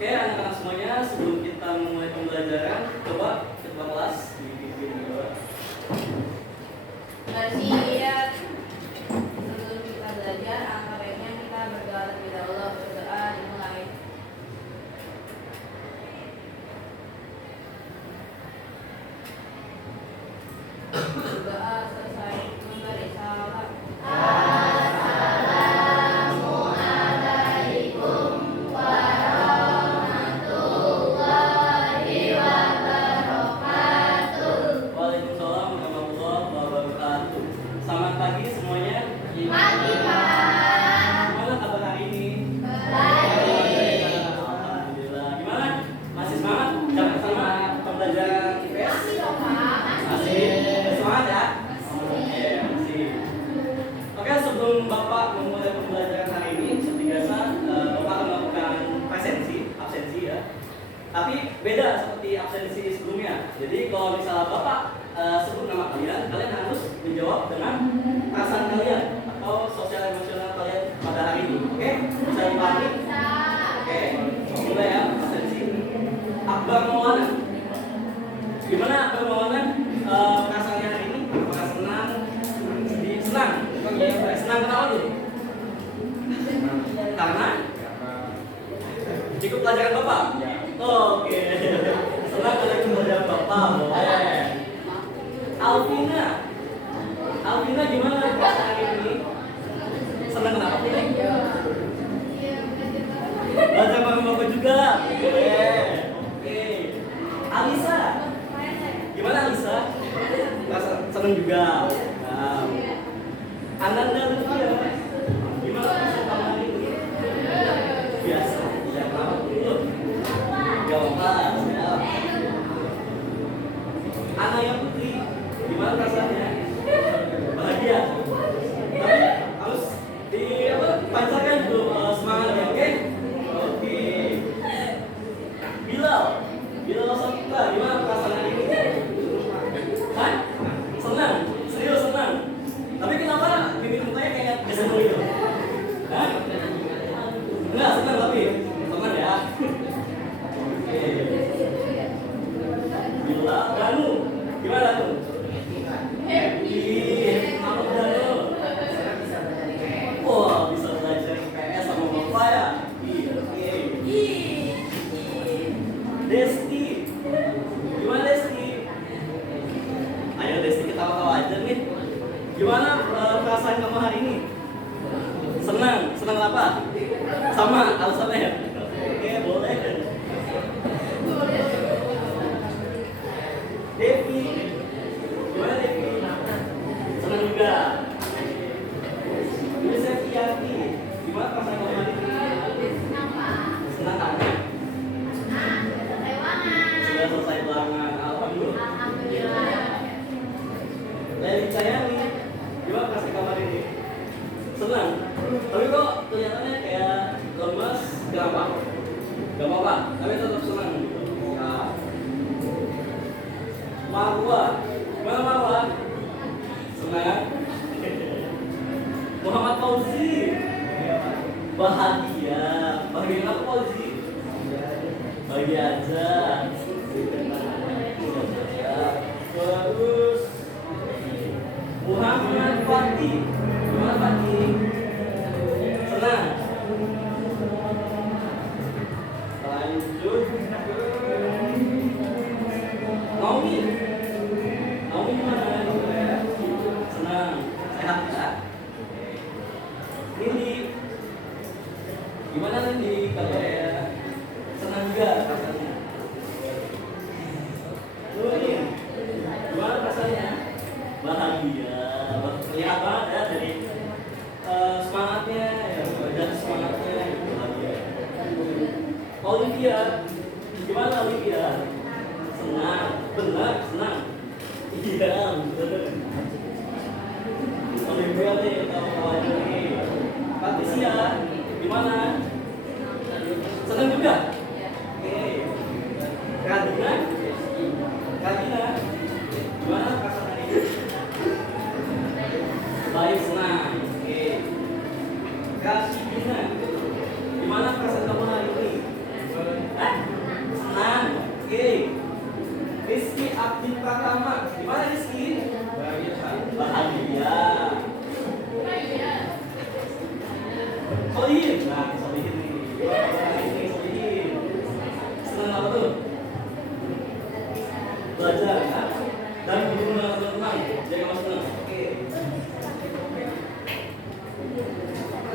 Oke, anak-anak semuanya, sebelum kita memulai pembelajaran, coba kita kelas dibikin dulu. Bersiap. Sebelum kita belajar, angka baiknya kita berdoa terlebih dahulu. Berdoa dimulai. Berdoa selesai memberi salam. Waalaikumsalam warahmatullahi wabarakatuh. Selamat pagi semuanya. Pagi, Pak. Gimana kabar hari ini? Baik. Alhamdulillah. Gimana? Masih semangat? Jangan sama pembelajaran IPS? Masih dong, Pak. Masih semangat ya? Oke, masih. Oke, sebelum Bapak memulai pembelajaran hari ini, seperti biasa, Bapak akan melakukan absensi ya. Tapi beda seperti absensi sebelumnya. Jadi kalau misalnya Bapak sebut nama kalian harus menjawab dengan perasaan kalian atau sosial emosional kalian pada hari ini. Oke? Bisa dipahami? Oke, mulai ya absensi. Akbar Maulana. Gimana Akbar Maulana perasaannya hari ini? Apakah senang? Sedih? Senang? Senang kenapa tuh? Karena ikut pelajaran Bapak? Oke. Senang karena ikut pelajaran Bapak. Boleh. Alvina gimana perasaan hari ini? Senang kenapa sih? Belajar bareng Bapak juga. Boleh. Oke. Alisa. Gimana Alisa? Senang juga. Nah. Ananda Lutfia. Gimana perasaan kamu hari ini? Biasa. Tidak apa-apa dulu. Gak apa-apa. Anaya Putri. Gimana perasaannya? Bahagia. Tapi harus dipancarkan dulu semangatnya, oke? Oke. Bilal Sofika, gimana perasaan hari ini? Hah? Senang? Serius senang? Tapi kenapa bibir mukanya kayak senang gitu? Hah? Enggak, senang tapi senang ya. Oke. Bilal, Danu, gimana Danu? Happy. Apa Danu? Wah, bisa belajar IPS sama Bapak ya? Oke. Desti, gimana Desti? Ayo Desti, kita tawa aja nih. Gimana perasaan kamu hari ini? Senang apa? Sama alasannya? Oke, boleh. Devi, gimana Devi? Senang juga. Yusef Yati, gimana perasaan kamu hari ini? Senang apa? Sudah selesai ulangan, alhamdulillah. Leli Cayani, gimana perasaan kamu hari ini? Senang. Tapi kok kelihatannya kayak lemas, kenapa? Gak apa-apa, tapi tetap senang gitu. Ya. Marwa, gimana Marwa? Senang. Muhammad Fauzi, bahagia. Bahagia apa Fauzi? Bahagia aja. Terus Muhammad Fatih, gimana Fatih? Senang. Lanjut ke Naomi gimana? Senang, sehat ya? Nindi, gimana Nindi? Kabarnya senang juga rasanya. Nurin, gimana rasanya? Bahagia, terlihat banget ya dari semangatnya, ya, dan semangatnya bahagia. Olivia, gimana Olivia? Senang, benar senang. Iya, betul. Olivia nih, kawan-kawan nih. Patricia, gimana? Senang juga? Oke. Kadina, gimana perasaan hari ini? Baik, senang. Oke. Kak Gina, gimana perasaan kamu hari ini? Solihin. Nah, Solihin nih. Ini Solihin. Senang apa tuh? Belajar ya. Dan berguru dengan teman-teman. Jadi kamu senang. Oke.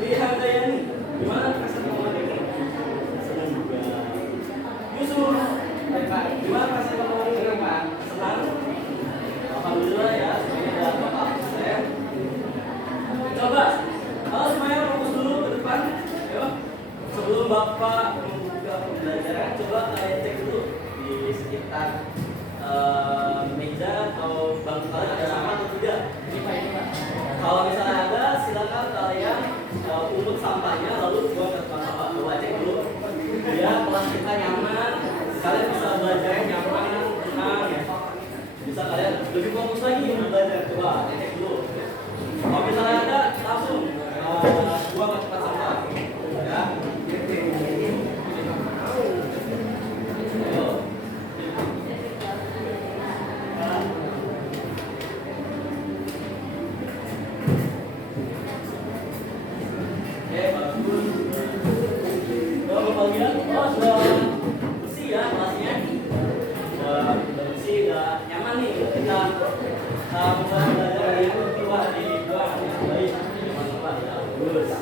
Lihat saya nih. Gimana perasaan kamu hari ini? Senang juga. Yusuf. Baik Pak. Gimana perasaan kamu hari ini Pak? Senang? Alhamdulillah ya. Semuanya ada Bapak saya. Coba. Kalau semuanya fokus dulu ke depan. Ayo. Sebelum Bapak membuka pembelajaran, coba kalian cek dulu di sekitar meja atau bangku kalian ada sampah atau tidak. Ini Pak, ini Pak. Kalau misalnya ada, silakan kalian pungut sampahnya lalu buang ke tempat sampah. Coba cek dulu. Biar kelas kita nyaman, kalian bisa belajar nyaman, tenang ya. Bisa kalian lebih fokus lagi belajar. Coba cek dulu. Kalau misalnya ada, langsung buang ke tempat sampah. Ya. Ayo. Sudah bersih ya kelasnya, sudah bersih, sudah nyaman nih kita mulai belajar yang kedua di buang yang baik, teman-teman ya. Bagus.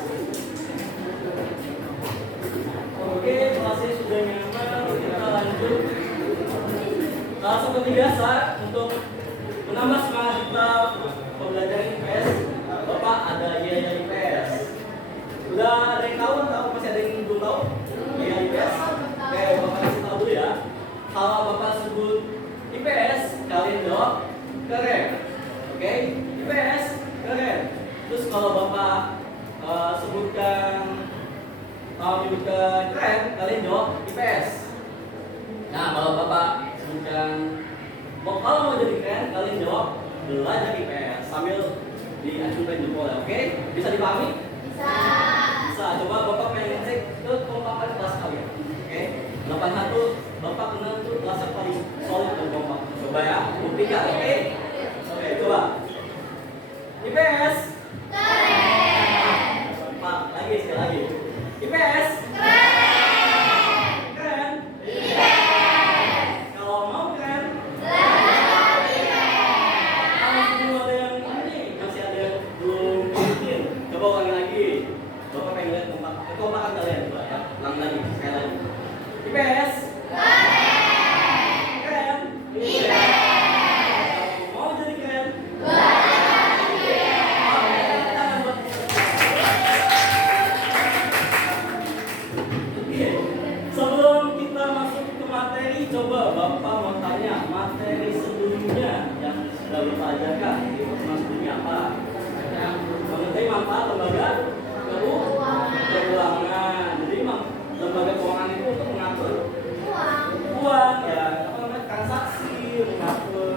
Oke, kelasnya sudah nyaman, kita lanjut. Seperti biasa untuk menambah semangat kita pembelajaran IPS, Bapak ada IAIA IPS. Udah ada yang tahu atau masih ada yang belum tahu? IAIA IPS? Oke, Bapak kasih tahu dulu ya. Kalau Bapak sebut IPS, kalian jawab keren. Oke, IPS keren. Terus kalau Bapak sebutkan keren, kalian jawab IPS. Nah, kalau Bapak sebutkan kalau mau jadi keren, kalian jawab belajar IPS sambil diacungkan jempol ya. Oke, bisa dipahami? Bisa. Coba Bapak pengen cek ke kompakan kelas kalian. Oke. 81 Bapak kenal tuh kelasnya paling solid dan kompak. Coba ya, buktikan. Oke. Oke, coba. IPS keren. Pak, lagi sekali lagi. IPS keren. Keren. IPS. Kalau mau keren, belajar IPS. Kalau semua ada yang ini, masih ada yang belum bikin. Coba ulangi lagi. Bapak pengen lihat kekompakan kalian coba ya. Ulang lagi, sekali lagi. IPS keren. IPS. Mau jadi keren? Belajar IPS. Oke. Sebelum kita masuk ke materi, coba Bapak mau tanya materi sebelumnya yang sudah Bapak ajarkan di pertemuan sebelumnya apa? Mengenai manfaat lembaga keuangan. Jadi lembaga keuangan itu untuk mengatur uang ya, apa namanya, transaksi, mengatur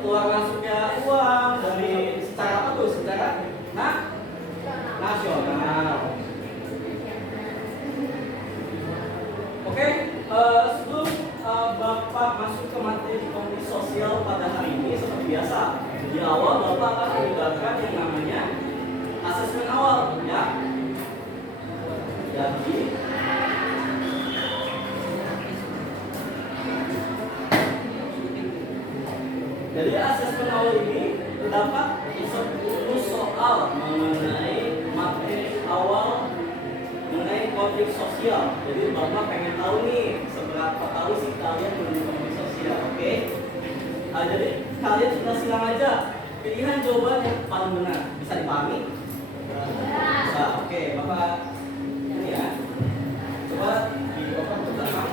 keluar masuknya uang dari secara apa tuh? Secara nasional. Oke, sebelum Bapak masuk ke materi komunikasi sosial pada hari ini, seperti biasa di awal Bapak akan menjelaskan yang namanya asesmen awal ya. Jadi asesmen awal ini terdapat 10 soal mengenai materi awal mengenai konflik sosial. Jadi Bapak pengen tahu nih seberapa tahu sih kalian mengenai konflik sosial, oke? Jadi kalian sudah silang aja pilihan jawaban yang paling benar. Bisa dipahami? Bisa. Oke, Bapak ini ya. Coba di Bapak ke belakang.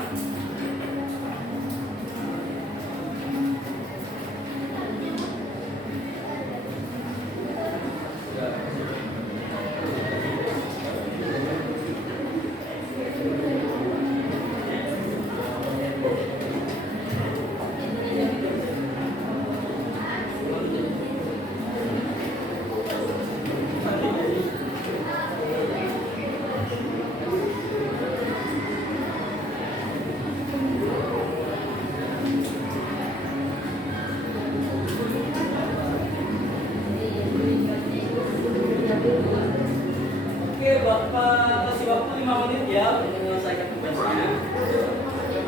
dikasih waktu 5 menit ya untuk menyelesaikan tugasnya.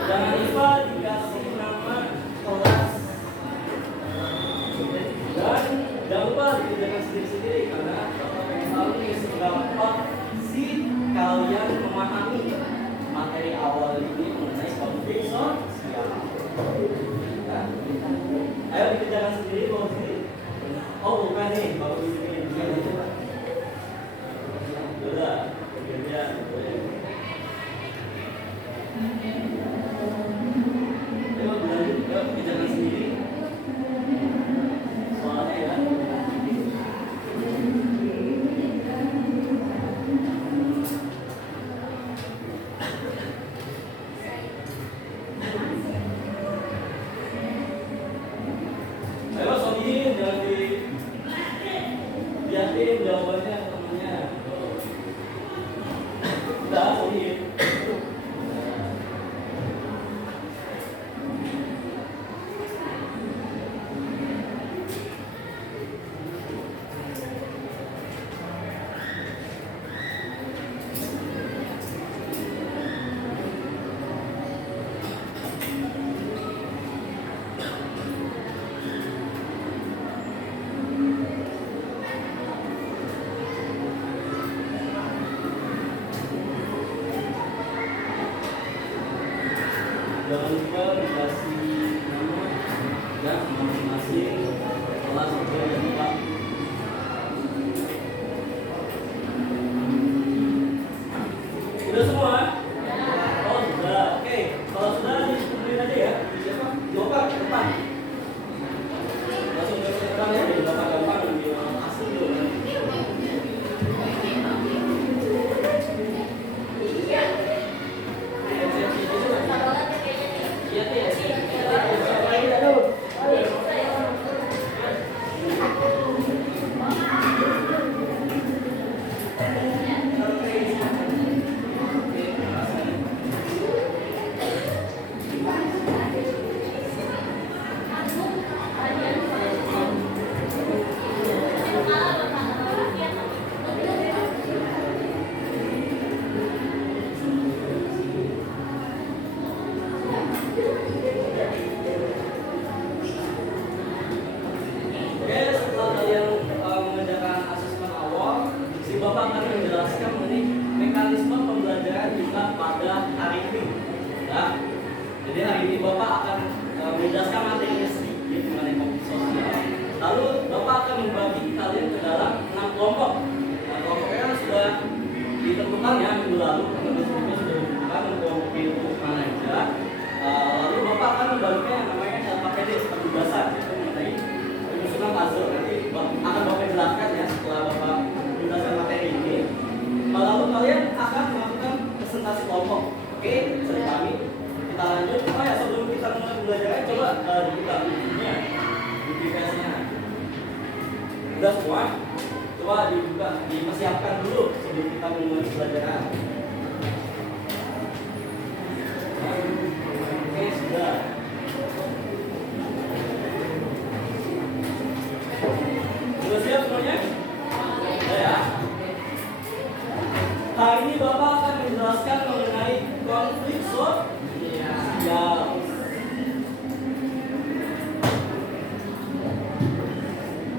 Jangan lupa dikasih nama kelas dan jangan lupa dikerjakan sendiri-sendiri karena Bapak pengen tahu nih seberapa sih kalian memahami materi awal ini mengenai konflik sosial. Nah, ayo dikerjakan sendiri bawa sendiri. Oh bukan nih, bawa di sini bukan itu Pak. Udah, kerja. Ayo berlanjut ke kerjakan sendiri. Soalnya ya. Ayo solihin, jangan liatin jawabannya temennya. Udah solihin. Jangan lupa dikasih nama ya masing-masing kelas juga yang Pak. Sudah semua? Oh sudah. Oke, kalau sudah dikumpulin aja ya. Siapa? Bapak ke depan. Langsung ke depan ya, biar Bapak gampang lebih hasil dulu kan. Oke, setelah kalian mengerjakan asesmen awal, si Bapak akan menjelaskan mengenai mekanisme pembelajaran kita pada hari ini. Ya. Jadi hari ini Bapak akan menjelaskan materinya sedikit mengenai konflik sosial. Lalu Bapak akan membagi kalian ke dalam 6 kelompok. Nah, kelompoknya sudah ditentukan ya minggu lalu, karena besoknya sudah ditentukan kelompok itu mana aja. Lalu Bapak akan membaginya yang namanya LKPD, penugasan, yaitu mengenai penyusunan puzzle. Nanti akan Bapak jelaskan ya setelah Bapak menjelaskan materi ini. Lalu kalian akan melakukan presentasi kelompok. Oke, dari kami kita lanjut. Oh ya, sebelum kita mulai pembelajaran, coba dibuka bukunya, publikasinya. Udah semua? Coba dibuka, dipersiapkan dulu sebelum kita mulai pembelajaran. Oke, sudah. Sudah siap semuanya? Sudah ya? Hari ini Bapak akan menjelaskan mengenai konflik sosial.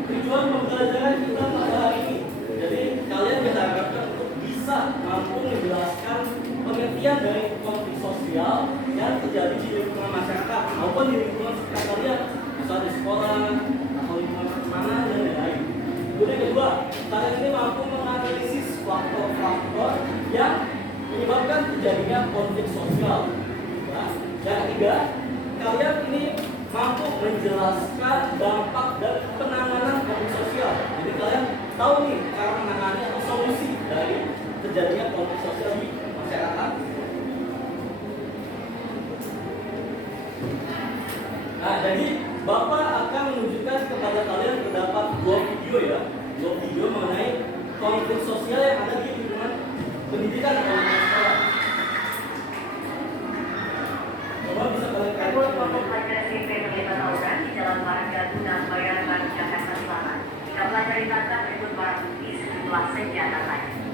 Tujuan pembelajaran kita pada hari ini. Jadi kalian diharapkan untuk bisa mampu menjelaskan pengertian dari konflik sosial yang terjadi di lingkungan masyarakat maupun di lingkungan sekitar kalian, misalnya di sekolah atau lingkungan mana dan lain-lain. Kemudian kedua, kalian ini mampu menganalisis faktor-faktor yang menyebabkan terjadinya konflik sosial. Ya. Dan ketiga, kalian ini mampu menjelaskan dampak dan penanganan konflik sosial. Jadi kalian tahu nih cara menangani atau solusi dari terjadinya konflik sosial di masyarakat. Nah, jadi Bapak akan menunjukkan kepada kalian terdapat 2 video ya, 2 video mengenai konflik sosial yang ada di lingkungan pendidikan atau lingkungan sekolah. Coba bisa kalian Sebuah kelompok pelajar SMP terlibat tawuran di Jalan Warga Guna Bayan Baru Jakarta Selatan. Jika pelajar ditangkap berikut barang bukti sejumlah senjata tajam.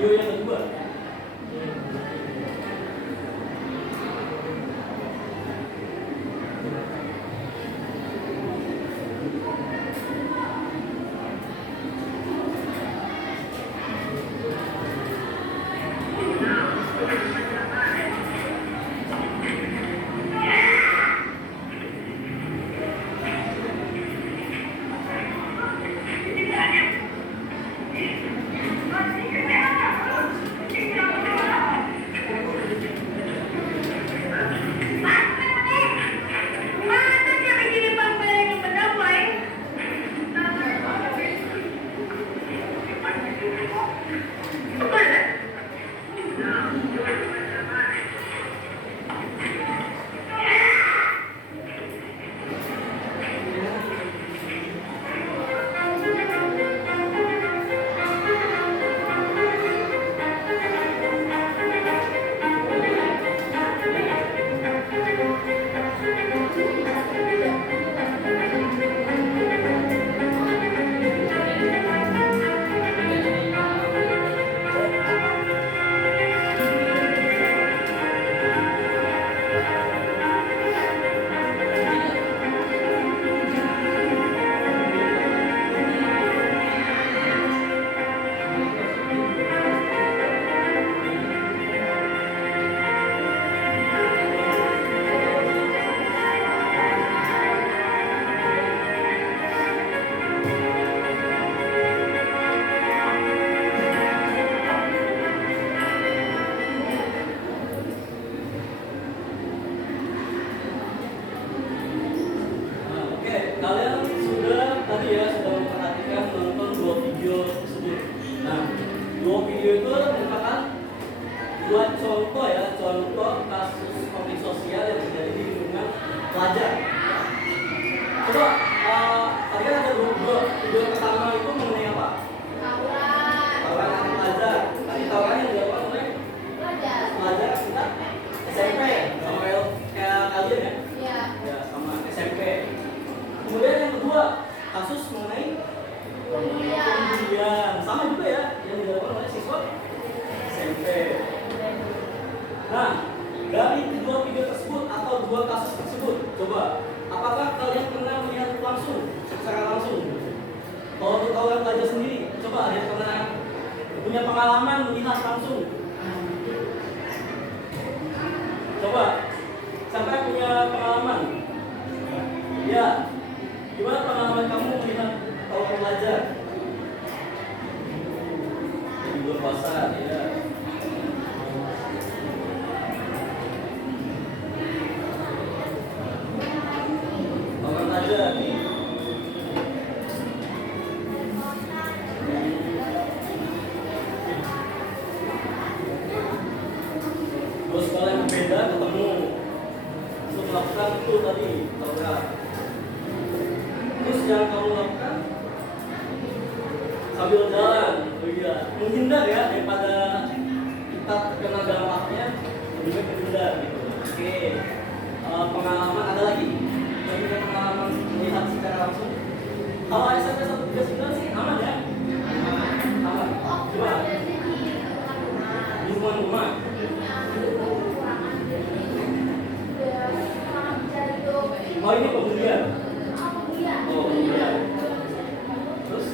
video yang kedua. Kalian sudah tadi ya sudah memperhatikan menonton dua video tersebut. Nah, dua video itu merupakan dua contoh ya, contoh kasus konflik sosial yang terjadi di lingkungan pelajar. Coba, tadi kan ada dua video pertama itu mengenai apa? Tawuran antar pelajar. Tadi tawuran yang dilakukan oleh pelajar kita SMP, sama kayak kalian ya? Ya, sama SMP. Kemudian yang kedua, kasus mengenai pembulian, sama juga ya yang dilakukan oleh siswa SMP. Nah, dari kedua video tersebut atau dua kasus tersebut, coba apakah kalian pernah melihat langsung, secara langsung? Kalau untuk kalian belajar sendiri, coba ada yang pernah punya pengalaman melihat langsung? Coba, siapa yang punya pengalaman? Ya. Gimana pengalaman kamu melihat tawuran pelajar? Di luar pasar, ya. Tawuran pelajar nih. Dua sekolah yang berbeda ketemu untuk melakukan itu tadi tawuran. Terus yang kamu lakukan sambil jalan, menghindar ya daripada kita terkena dampaknya, lebih baik menghindar gitu. Oke, pengalaman ada lagi yang punya pengalaman melihat secara langsung. Kalau SMP 139 sih aman ya, aman. Coba di rumah. Oh ini pembulian. Oh iya. Terus?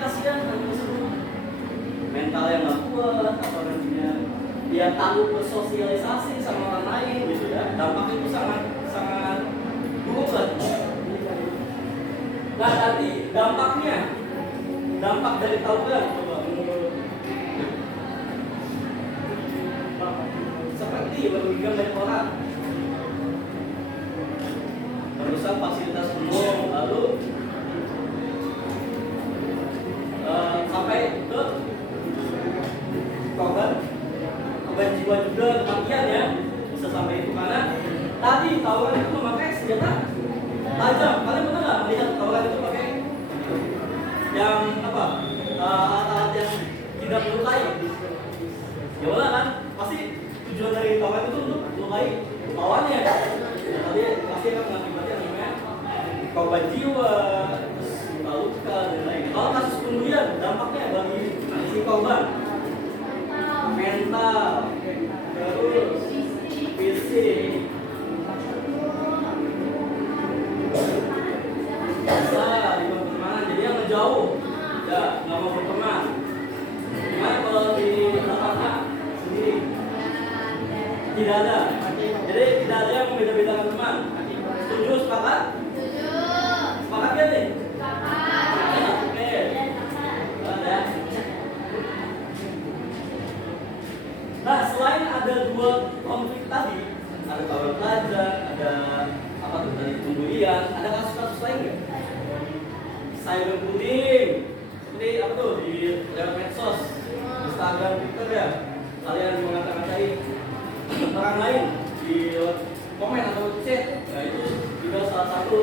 kasihan anak tersebut, mental yang nggak kuat atau nantinya dia takut bersosialisasi sama orang lain gitu ya. Dampak itu sangat sangat buruk lah. Nah tadi dampaknya, dampak dari tawuran coba menurut seperti merugikan banyak orang, merusak fasilitas umum, lalu sampai ke korban jiwa juga, kematian ya, bisa sampai itu karena tadi tawuran itu memakai senjata tajam. Kalian pernah nggak melihat tawuran itu pakai yang apa, alat-alat yang tidak melukai? Ya udah kan, pasti tujuan dari tawuran itu untuk melukai lawannya. Ya, tadi pasti akan mengakibatkan namanya korban jiwa, terus luka dan lain. Kalau kasus pembunuhan, dampaknya bagi si korban mental, terus fisik, bisa di pertemanan jadi yang ngejauh, ya nggak mau berteman. Gimana kalau di tempatnya sendiri tidak ada, jadi tidak ada yang membeda-bedakan teman. Setuju, sepakat? Sepakat ya nih? Oke. Ada. Nah, selain ada dua konflik tadi, ada tawuran pelajar, ada apa tuh tadi pembulian, ada kasus-kasus lain nggak? Cyberbullying, seperti apa tuh di lewat medsos, Instagram, Twitter ya, kalian mengata-ngatai orang lain di lewat komen atau chat, nah itu juga salah satu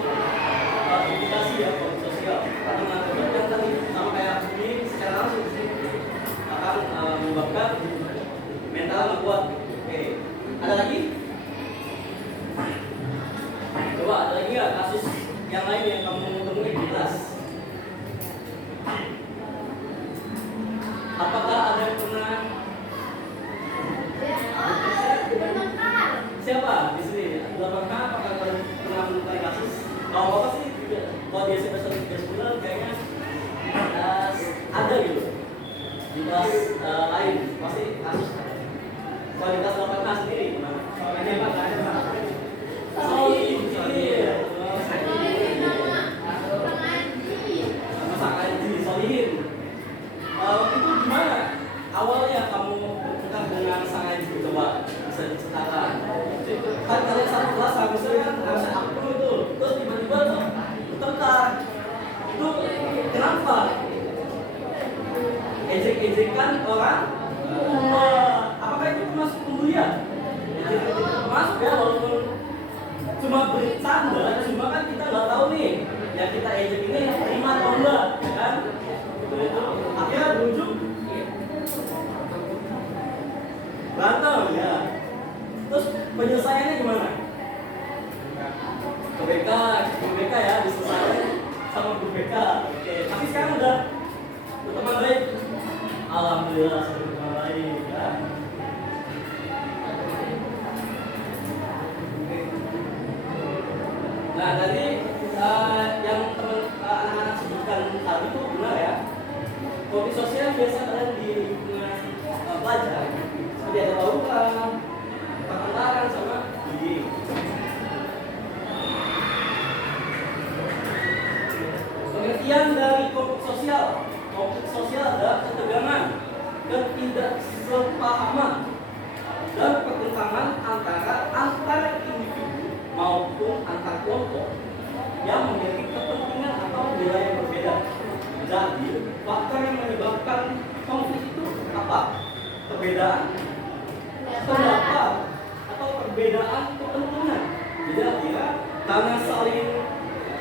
indikasi ya konflik sosial, karena mengakibatkan tadi sama kayak bullying secara langsung akan menyebabkan mental nggak kuat. Oke, ada lagi? Coba ada lagi nggak kasus yang lain yang kamu temui di kelas? Apakah ada yang pernah? Siapa di sini? Apakah pernah menemukan kasus? Kalau apa sih? Kalau di SMP 1 kayaknya ada gitu. Di kelas lain pasti kasus. Kalau di kelas 8A sendiri gimana? Ini apa? Nggak ada Pak. Solihin. Sama sang Anji, solihin. Itu gimana? Awalnya kamu bertukar dengan sang Anji, coba bisa diceritakan. Kan kalian satu kelas harusnya kan harusnya aku itu, terus tiba-tiba tuh bertukar. Itu kenapa? Ejek-ejekan orang. Apakah itu termasuk pembulian? Termasuk ya, walaupun cuma bercanda, cuma kan kita nggak tahu nih yang kita ejek ini terima atau enggak, ya kan? Itu akhirnya berujung berantem ya. Terus penyelesaiannya gimana? Ke BK ya, diselesaikan sama Bu BK. Oke, tapi sekarang udah berteman baik. Alhamdulillah sudah berteman baik ya. Nah tadi yang teman anak-anak sebutkan tadi itu benar ya. Konflik sosial biasa ada di lingkungan pelajar, seperti ada tawuran, pertengkaran sama bullying. Pengertian dari konflik sosial adalah ketegangan, ketidaksepahaman, dan pertentangan antara individu maupun antar kelompok yang memiliki kepentingan atau nilai yang berbeda. Jadi, faktor yang menyebabkan konflik itu apa? Perbedaan pendapat atau perbedaan kepentingan. Jadi akhirnya karena saling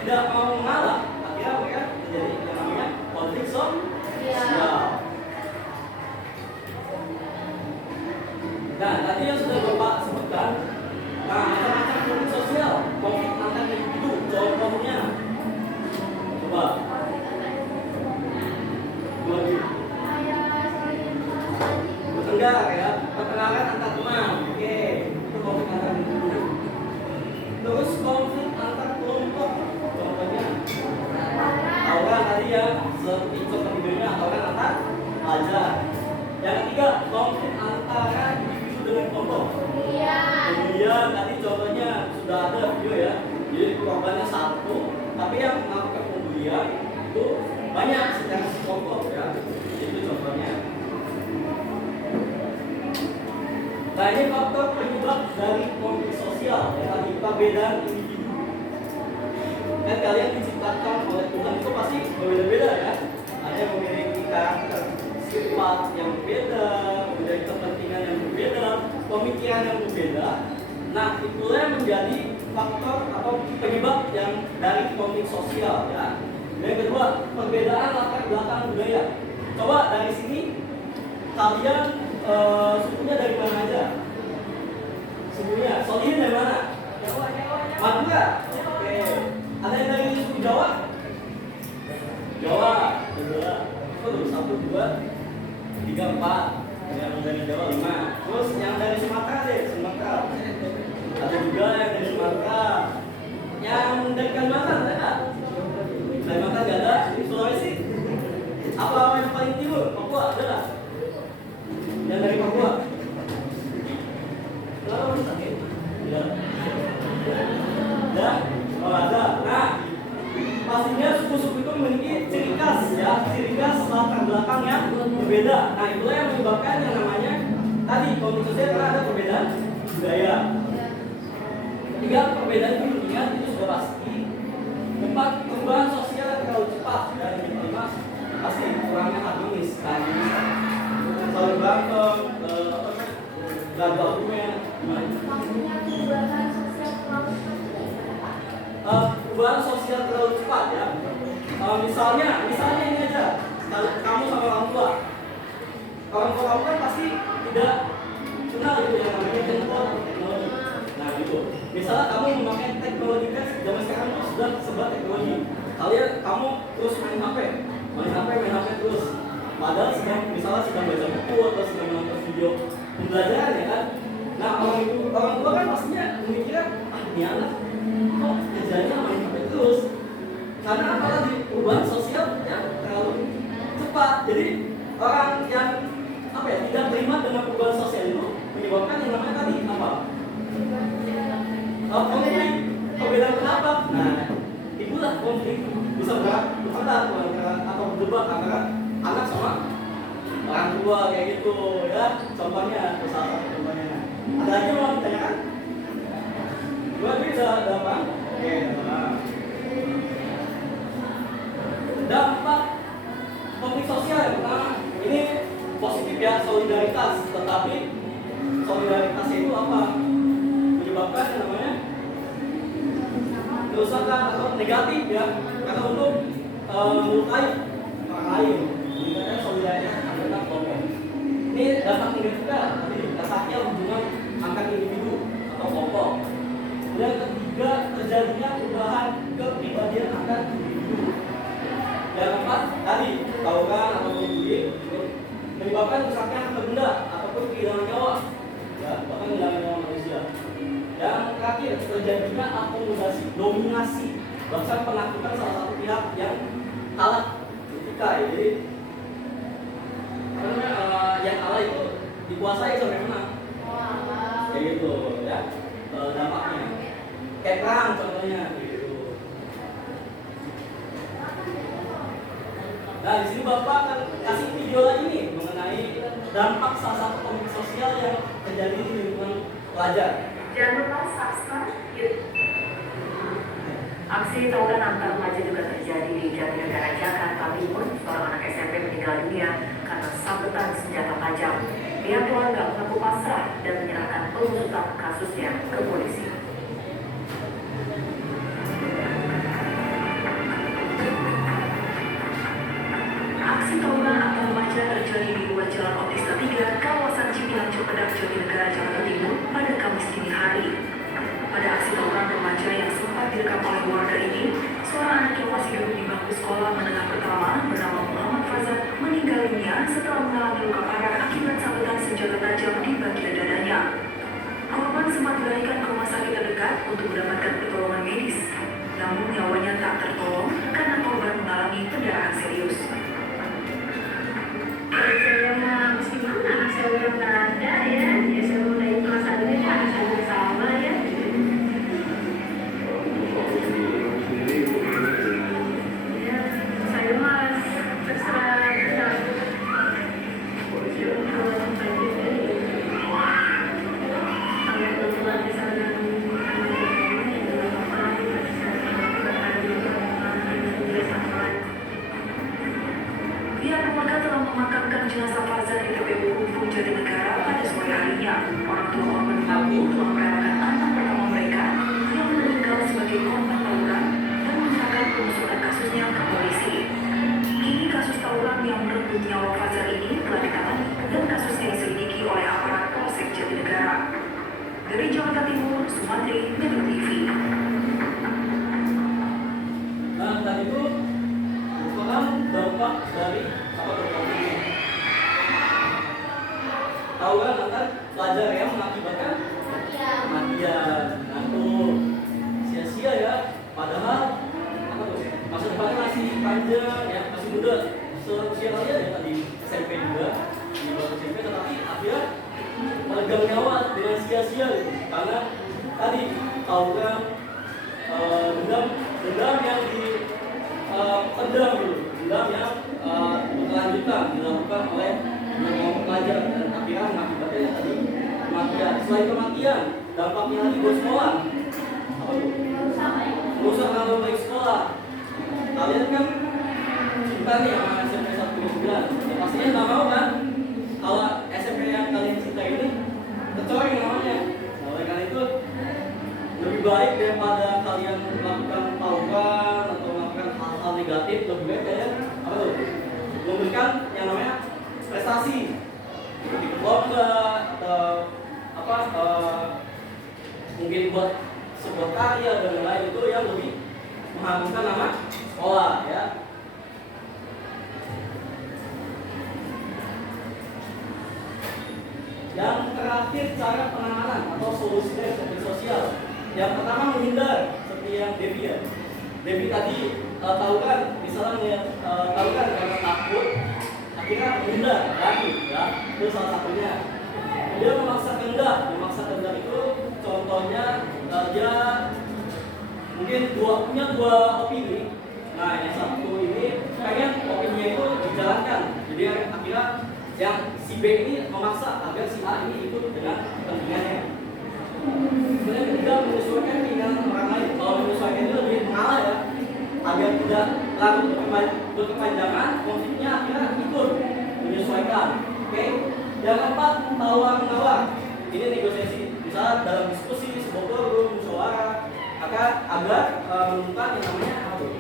tidak mau mengalah, akhirnya mereka terjadi yang namanya konflik sosial. Nah, tadi yang sudah Bapak sebutkan, macam-macam konflik sosial, konflik antar individu, contohnya, coba, bertengkar ya, pertengkaran antar teman, oke, itu konflik antar individu. Terus konflik antar kelompok, contohnya, tawuran tadi ya, seperti atau kan antar pelajar. Yang ketiga, konflik antara individu dengan kelompok. Kemudian tadi contohnya sudah ada video ya. Jadi korbannya satu, tapi yang melakukan pembulian itu banyak secara kelompok ya. Itu contohnya. Nah ini faktor penyebab dari konflik sosial ya tadi perbedaan individu. Dan kalian diciptakan oleh Tuhan itu pasti berbeda-beda ya. Ada yang memiliki karakter sifat yang berbeda, memiliki kepentingan yang berbeda, pemikiran yang berbeda. Nah itulah yang menjadi faktor atau penyebab yang dari konflik sosial ya. Dan yang kedua, perbedaan latar belakang budaya. Coba dari sini kalian sukunya dari mana aja? Sukunya, Solihin dari mana? Madura. Oke. Ada yang dari suku Jawa? Jawa. Dua. Satu, dua, tiga, empat. Yang dari Jawa 5. Terus yang dari Sumatera deh, Sumatera. Ada juga yang dari Sumatera. Yang dari Kalimantan ada nggak? Kalimantan nggak ada. Sulawesi. Apa yang paling timur? Papua ada nggak? Yang dari Papua. Kenapa masih sakit? Ya. Ya? Oh ada. Nah, pastinya suku-suku itu memiliki ciri khas ya, ciri khas latar belakang yang berbeda. Nah, itulah yang menyebabkan yang namanya tadi konflik sosial karena ada perbedaan budaya. Ketiga, perbedaan kepentingan itu sudah pasti. Keempat, perubahan sosial yang terlalu cepat. Dan yang kelima, pasti kurangnya harmonis. Selalu berantem, gagal argumen. Perubahan sosial terlalu cepat ya. Misalnya ini aja, kamu sama orang tua kamu kan pasti tidak kenal itu yang namanya teknologi. Nah gitu. Misalnya kamu memakai teknologi kan zaman sekarang itu sudah sebuah teknologi. Kamu terus main HP terus. Padahal misalnya sedang baca buku atau sedang nonton video pembelajaran ya kan. Nah orang tua kan pastinya memikirkan ini anak kok kerjanya main HP terus. Karena apa tadi perubahan sosial yang terlalu cepat. Jadi orang yang tidak terima dengan perubahan sosial itu menyebabkan yang namanya tadi apa? Konflik, perbedaan pendapat. Nah, itulah konflik bisa berdebat atau berdebat antara anak sama orang tua kayak gitu ya. Contohnya, salah satu contohnya. Ada lagi yang mau ditanyakan? Dua bisa apa? Oke, dampak konflik sosial yang pertama ini positif ya, solidaritas. Tetapi solidaritas itu apa? Menyebabkan yang namanya kerusakan atau negatif ya, karena untuk melukai orang lain. Misalnya solidaritas antar kelompok. Ini dampak negatifnya, tapi dampaknya hubungan antar individu atau kelompok. Yang ketiga, terjadinya perubahan kepribadian antar individu. Yang keempat, tadi tawuran atau bullying menyebabkan rusaknya harta benda ataupun kehilangan nyawa, ya, bahkan kehilangan nyawa manusia. Yang terakhir, terjadinya akomodasi, dominasi, bahkan penaklukan salah satu pihak yang kalah ketika jadi karena yang kalah itu dikuasai sampai menang. Kayak gitu ya dampaknya. Kayak perang contohnya gitu. Nah di sini Bapak akan kasih video lagi nih mengenai dampak salah satu konflik sosial yang terjadi di lingkungan pelajar. Jangan lupa subscribe YouTube. Aksi tawuran antar pelajar juga terjadi di Jatinegara, Jakarta Timur. Seorang anak SMP meninggal dunia karena sabetan senjata tajam. Pihak keluarga mengaku pasrah dan menyerahkan pengusutan kasusnya ke polisi. Aksi tawuran antar remaja terjadi di ruas Jalan Otista 3, kawasan Cipinang Cipedak, Jatinegara, Jakarta Timur pada Kamis dini hari. Pada aksi tawuran remaja yang sempat direkam oleh warga ini, seorang anak yang masih duduk di bangku sekolah menengah pertama bernama Muhammad Fazal meninggal dunia setelah mengalami luka parah akibat sabetan senjata tajam di bagian dadanya. Korban sempat dilarikan ke rumah sakit terdekat untuk mendapatkan pertolongan medis, namun nyawanya tak tertolong karena korban mengalami pendarahan serius. memakamkan jenazah Farzan di TPU Ufung Jatinegara pada sore harinya. Orang tua korban mengaku telah merelakan anak pertama mereka yang meninggal sebagai korban tawuran dan menyerahkan pengusutan kasusnya ke polisi. Kini kasus tawuran yang merenggut nyawa Farzan ini telah ditangani dan kasusnya diselidiki oleh aparat Polsek Jatinegara. Dari Jakarta Timur, Sumantri, Metro TV. Nah, tadi itu merupakan dampak dari apa ini? Tawuran antar pelajar yang mengakibatkan kematian. Nah, tuh sia-sia ya. Padahal apa tuh? Masa depannya masih panjang ya, masih muda. Seusia kalian ya tadi SMP juga di bawah SMP, tetapi akhirnya melegang nyawa dengan sia-sia gitu. Karena tadi tawuran dendam yang dipendam gitu, dendam yang berkelanjutan dilakukan oleh kelompok pelajar dan akhirnya mengakibatkan yang tadi kematian. Selain kematian, dampaknya lagi buat sekolah. Apa tuh? Merusak nama baik sekolah. Kalian kan cinta nih sama SMP 139. Ya pastinya nggak mau kan kalau SMP yang kalian cinta ini tercoreng namanya. Nah, oleh karena itu lebih baik daripada kalian melakukan tawuran atau melakukan hal-hal negatif, lebih baik kalian apa tuh? Memberikan yang namanya prestasi, ikut lomba atau apa mungkin buat sebuah karya dan lain-lain itu yang lebih mengharumkan nama sekolah ya. Yang terakhir, cara penanganan atau solusi dari konflik sosial. Yang pertama, menghindar, seperti yang Devi ya. Devi tadi tahu kan, misalnya tahu kan karena takut, akhirnya menghindar lagi ya. Itu salah satunya. Dia memaksa kehendak itu contohnya dia mungkin punya dua opini. Nah, yang satu ini pengen opininya itu dijalankan. Jadi akhirnya yang si B ini memaksa agar si A ini ikut dengan kepentingannya. Kemudian ketiga, menyesuaikan keinginan orang lain. Kalau menyesuaikan itu lebih mengalah ya, agar tidak larut berkepanjangan, konfliknya akhirnya ikut menyesuaikan. Oke. Yang keempat, tawar menawar. Ini negosiasi. Misalnya dalam diskusi, sebuah forum, musyawarah, agar menemukan yang namanya apa tuh?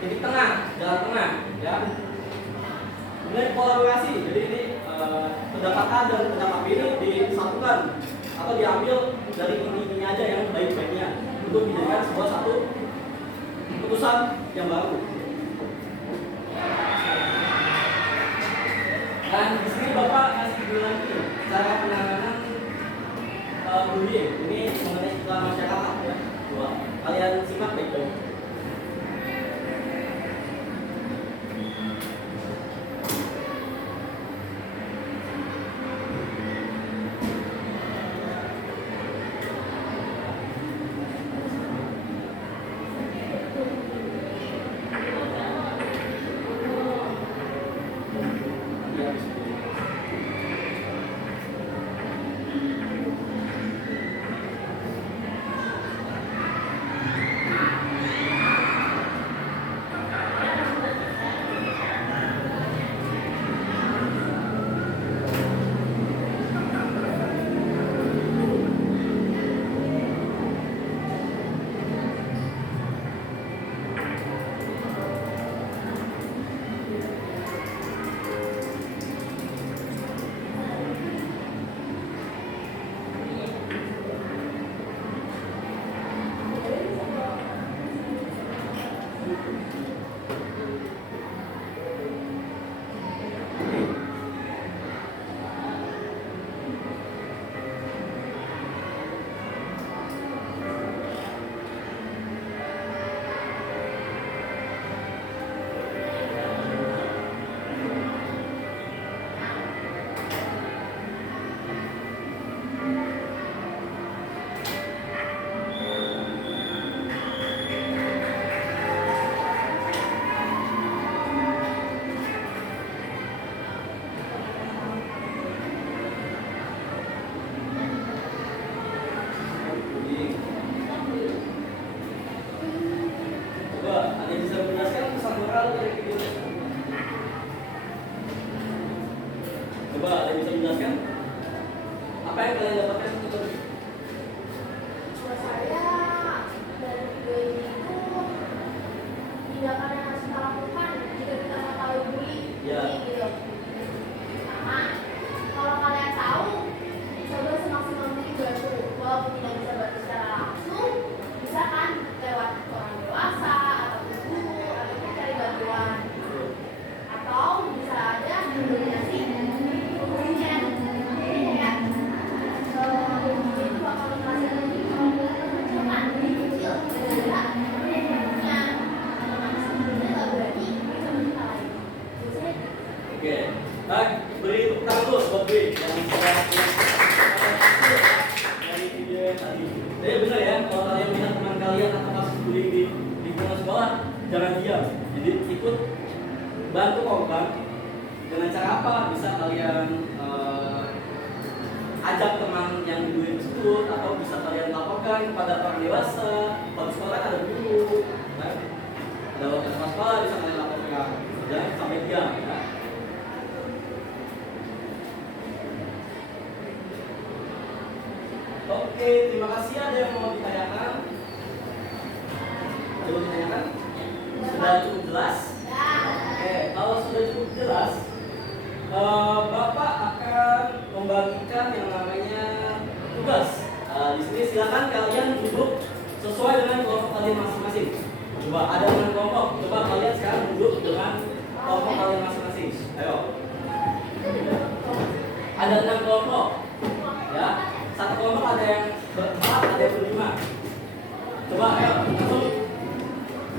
Titik tengah, jalan tengah, ya. Kemudian kolaborasi. Jadi ini pendapat A dan pendapat B ini disatukan atau diambil dari ini aja yang baik-baiknya untuk dijadikan sebuah satu keputusan yang baru. Dan di sini Bapak kasih dulu lagi cara penanganan bullying. Ini mengenai iklan masyarakat ya. Coba kalian simak baik-baik. Coba ada yang bisa menjelaskan? Apa yang kalian dapatkan itu tadi? Buat saya dari video ini itu tindakan yang harus kita lakukan jika kita mengetahui bully Ya. gitu. Pertama, kalau kalian tahu, coba semaksimal mungkin bantu, walaupun tidak bisa bantu secara langsung, bisa kan lewat orang dewasa atau guru atau cari bantuan, atau bisa aja komunikasi gurunya. Jadi kayak kalau itu bakal menghasilkan lagi kalau kita kecil kecil gara-gara punya teman sebelumnya nggak berani bisa kita lagi. Biasanya Oke, baik, beri tepuk tangan dulu buat Dwi yang sudah dari video yang tadi. Jadi benar ya, kalau kalian melihat teman kalian atau kasus bullying di lingkungan sekolah, jangan diam. Jadi ikut bantu korban. Dengan cara apa? Bisa kalian ajak teman yang dibully tersebut, atau bisa kalian laporkan kepada orang dewasa. Kalau di sekolah ada guru, kan? Ada wakil kepala sekolah bisa kalian laporkan. Jangan sampai diam. Ya. Oke, terima kasih. Ada yang mau ditanyakan? Ada yang mau ditanyakan? Sudah cukup jelas? Oke, kalau sudah cukup jelas, Bapak akan membagikan yang namanya tugas. Di sini silakan kalian duduk sesuai dengan kelompok kalian masing-masing. Coba ada dengan kelompok. Coba kalian sekarang duduk dengan kelompok kalian masing-masing. Ayo. Ada dengan kelompok. Ya. Satu kelompok ada yang berempat, ada yang berlima. Coba ayo langsung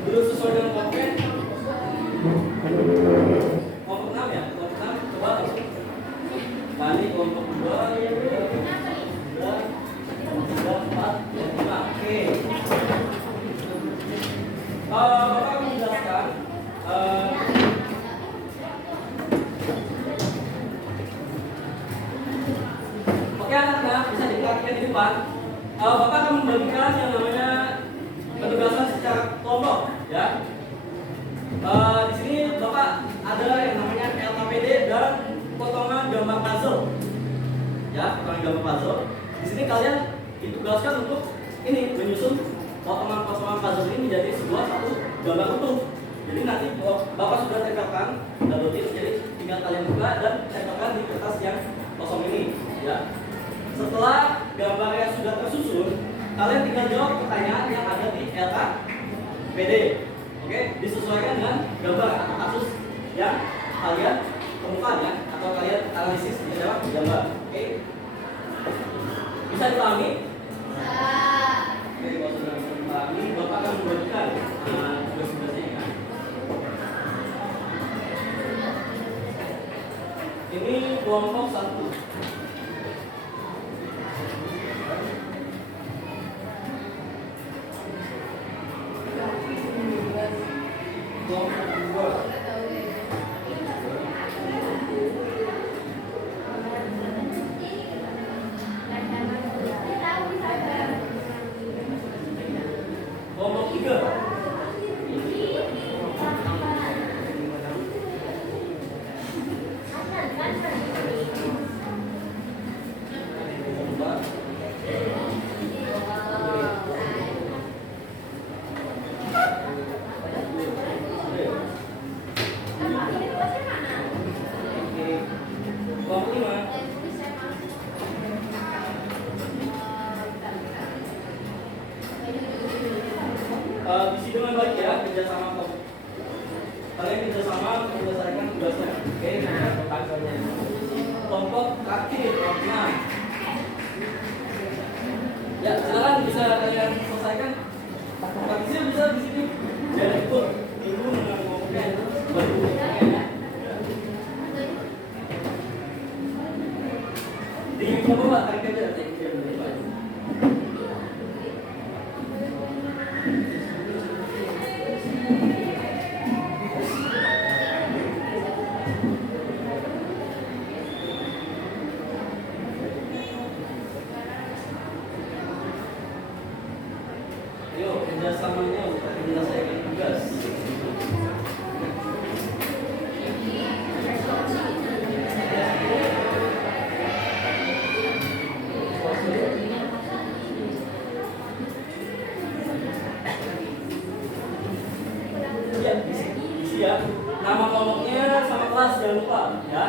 duduk sesuai dengan kelompoknya. Kelompok 6 ya, kelompok 6 coba langsung. Balik kelompok 2 ya, 4, 5. Oke. Bapak akan menjelaskan oke anak-anak, bisa diperhatikan di depan. Bapak akan membagikan yang namanya penugasan secara kelompok, ya. Di sini Bapak ada yang namanya LKPD dan potongan gambar puzzle, ya, potongan gambar puzzle. Di sini kalian ditugaskan untuk ini menyusun potongan-potongan puzzle ini menjadi sebuah satu gambar utuh. Jadi nanti Bapak sudah tempelkan double tick, jadi tinggal kalian buka dan tempelkan di kertas yang kosong ini, ya. Setelah gambarnya sudah tersusun, kalian tinggal jawab pertanyaan yang ada di LKPD. Oke, disesuaikan dengan gambar atau kasus yang kalian temukan, ya, atau kalian analisis di dalam gambar. Oke, bisa dipahami? Oke, kalau sudah bisa dipahami, Bapak akan membagikan tugas-tugasnya, ya. Ini kelompok 1. Kelompok 2. Kelompok 3. Kelompok 5. Isi dengan baik ya, kerjasama kelompok. Kalian kerjasama untuk menyelesaikan tugasnya. Oke, tangannya. Kelompok terakhir, kelompok 6. Ya, silakan bisa kalian selesaikan. Praktisnya bisa di sini. Jangan ikut ibu dengan kelompoknya. Baru ya. Di coba tarik aja. Yuk, kerjasamanya untuk menyelesaikan tugas. Nama kelompoknya sama kelas jangan lupa ya.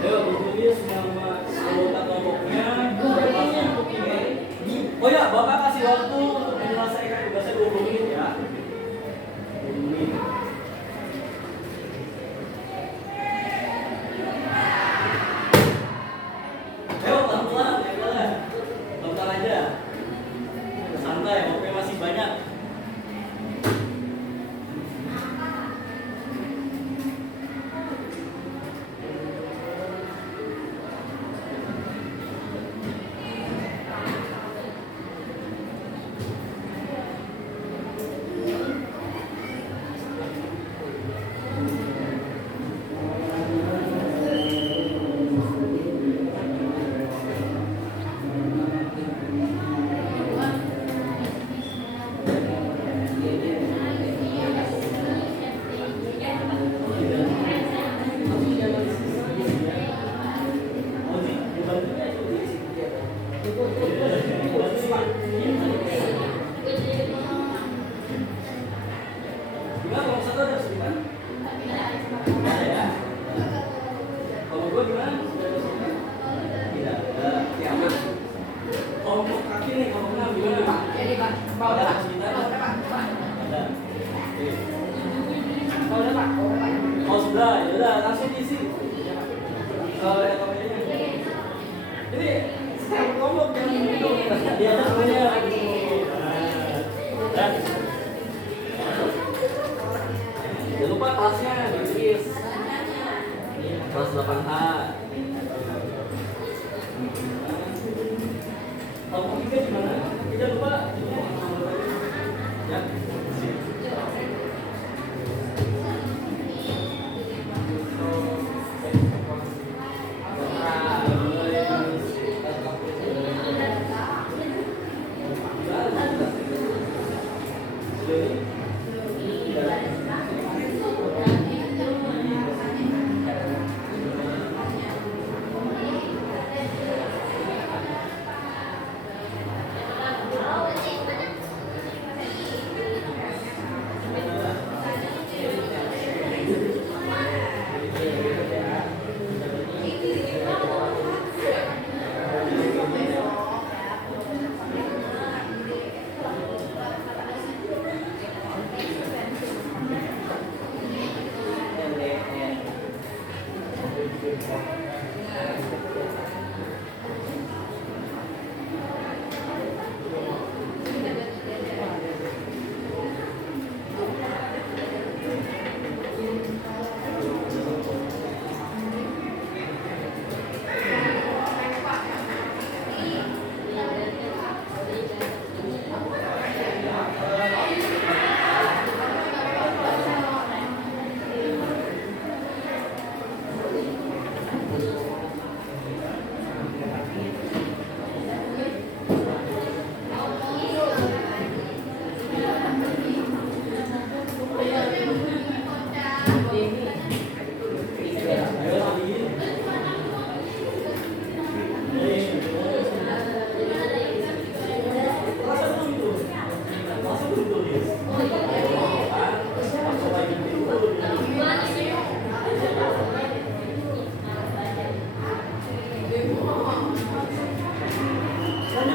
Ayo bertulis nama anggota kelompoknya. Oh ya, Bapak kasih waktu untuk menyelesaikan tugasnya 20 menit ya. 20 menit. Ayo pelan-pelan, pelan-pelan. Pelan-pelan aja. Santai, waktunya masih banyak. Gimana kalau satu ada kesulitan? Ada ya? Kalau gue gimana? Tidak ada. Ya, Mas. Kelompok kaki nih, kelompok 6 gimana? Jadi Pak, Ada kesulitan? Ada. Oke. udah Pak. Oh sudah, ya udah langsung diisi. Ya komennya. Jadi setiap kelompok yang itu di atas namanya. Dan jangan lupa kelasnya ditulis. Kelas 8H. Kelompok 3 gimana? Tidak lupa. Ya.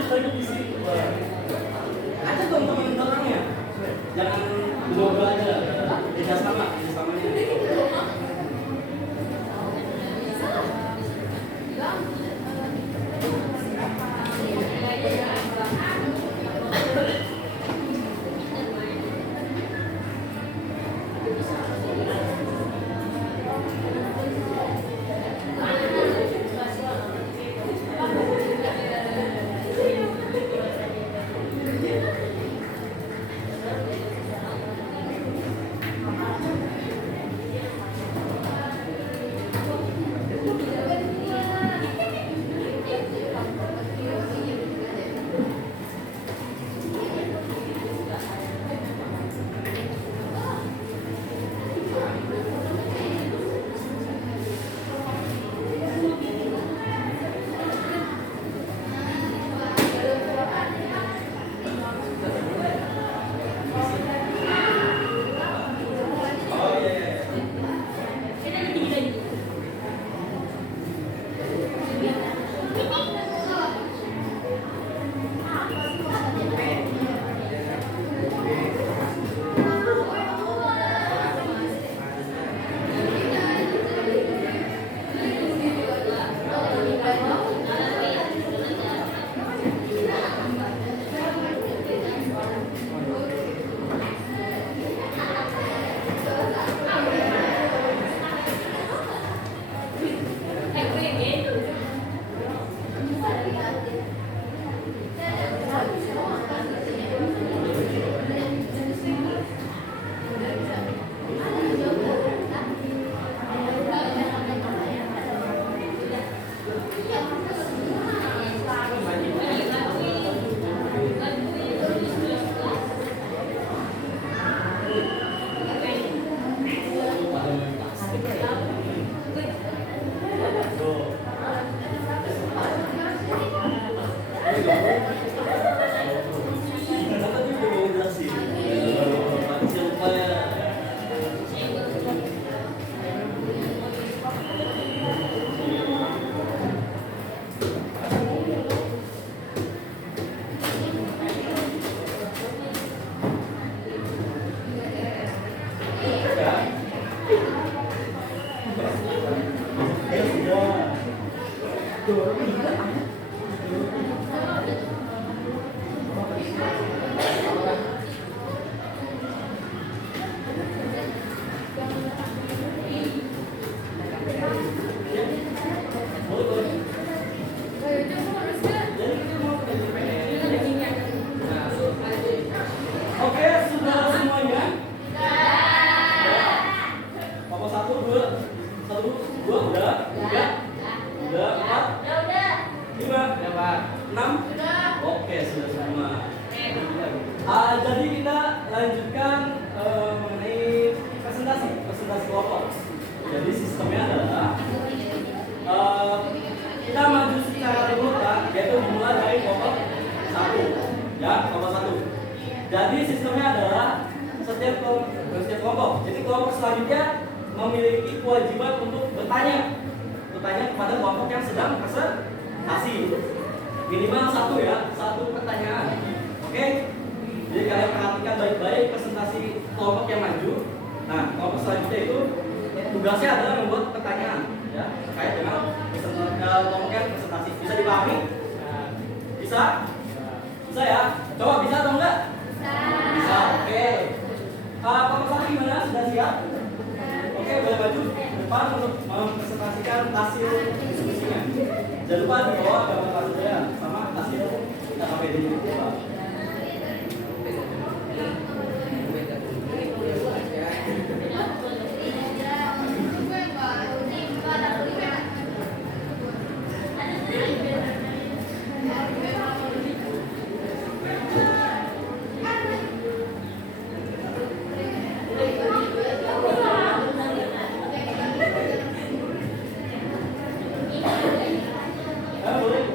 Lanjut di sini. Ada dong teman belakangnya. Jangan dua-dua aja. Beda sama, samanya. Jadi kita lanjutkan mengenai presentasi kelompok. Jadi sistemnya adalah kita maju secara simultan, yaitu dimulai dari kelompok 1, ya, kelompok 1. Jadi sistemnya adalah setiap kelompok. Jadi kelompok selanjutnya memiliki kewajiban untuk bertanya kepada kelompok yang sedang presentasi. Minimal 1 ya, 1 pertanyaan. Oke? Jadi kalian perhatikan baik-baik presentasi kelompok yang maju. Nah, kelompok selanjutnya itu tugasnya adalah membuat pertanyaan, ya, terkait dengan kelompok yang presentasi. Bisa dipahami? Bisa? Bisa ya? Coba bisa atau enggak? Bisa. Oke. Kelompok 1 gimana? Sudah siap? Oke, boleh maju ke depan untuk mempresentasikan hasil diskusinya. Jangan lupa di bawah gambar hasilnya sama hasil kita sampai di sini. Boleh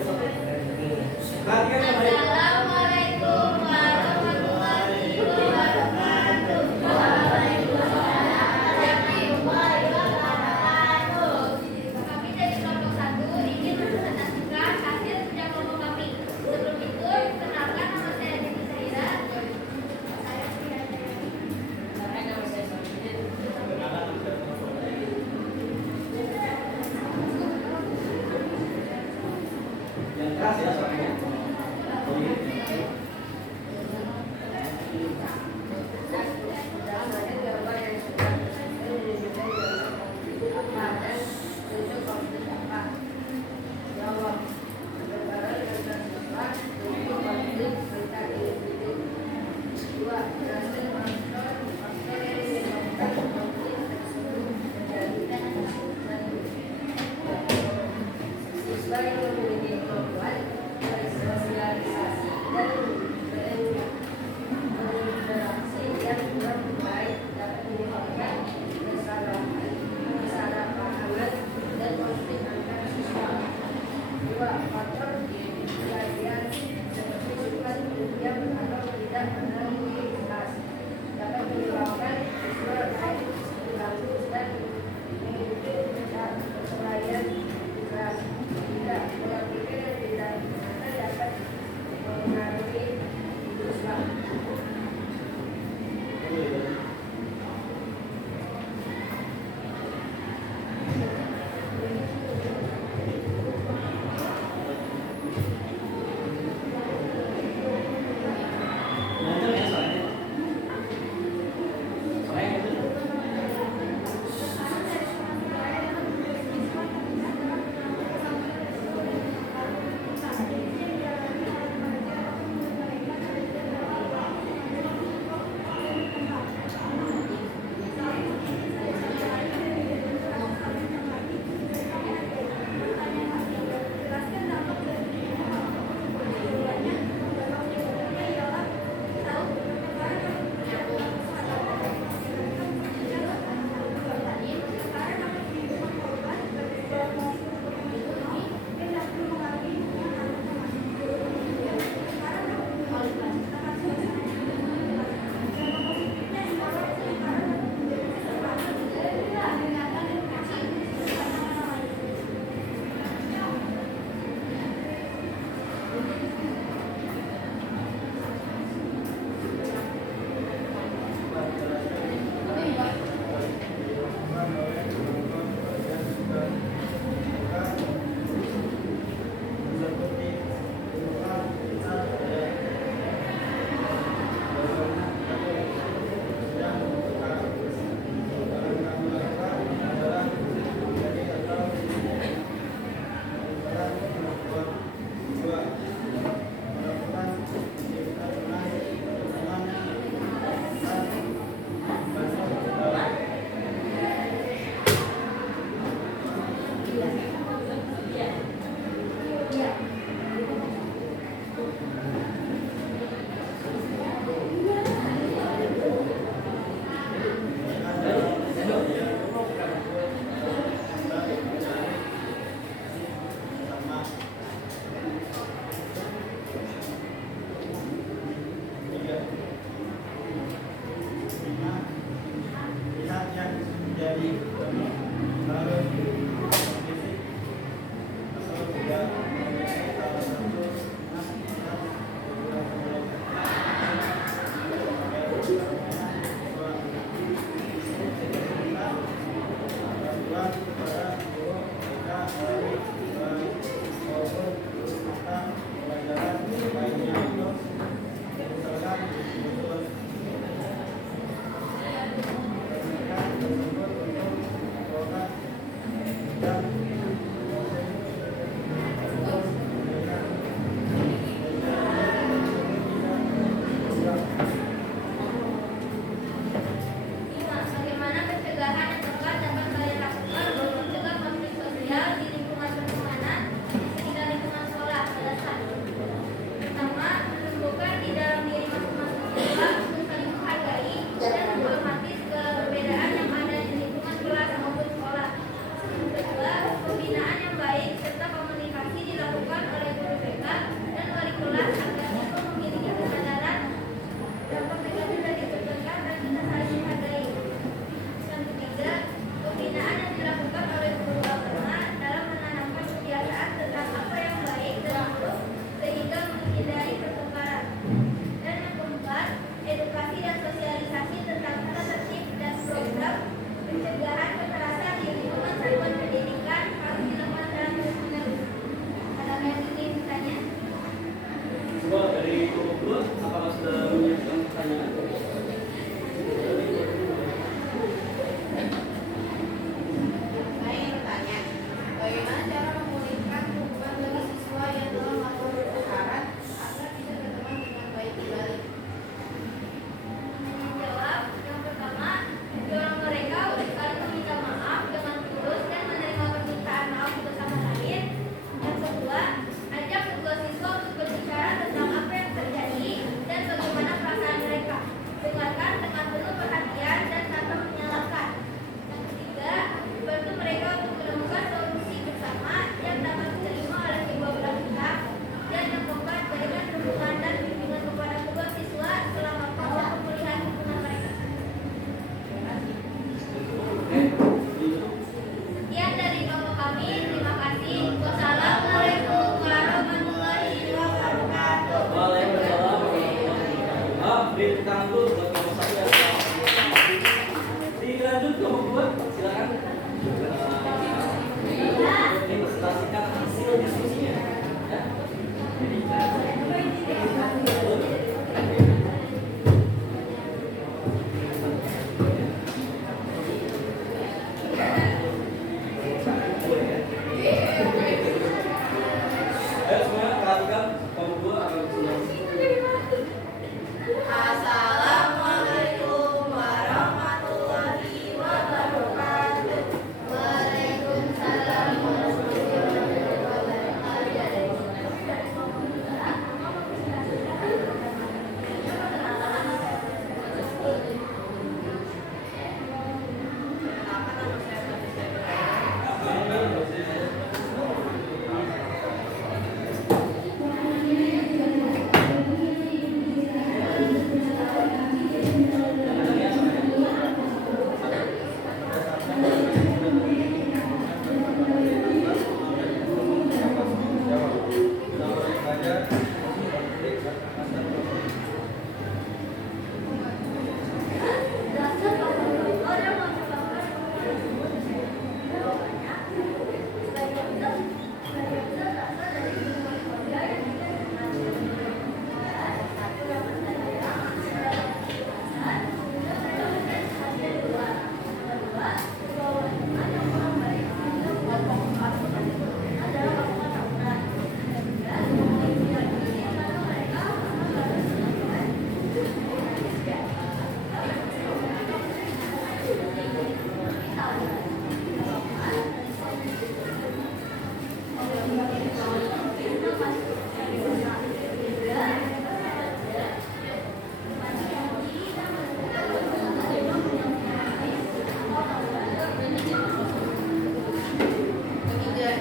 tepuk tangan dulu buat kelompok 1 ya. Dilanjut kelompok 2, silakan. Ini presentasikan hasil diskusinya. Ya. Ayo semuanya perhatikan kelompok 2 akan presentasi. Assalamualaikum warahmatullahi wabarakatuh. Waalaikumsalam warahmatullahi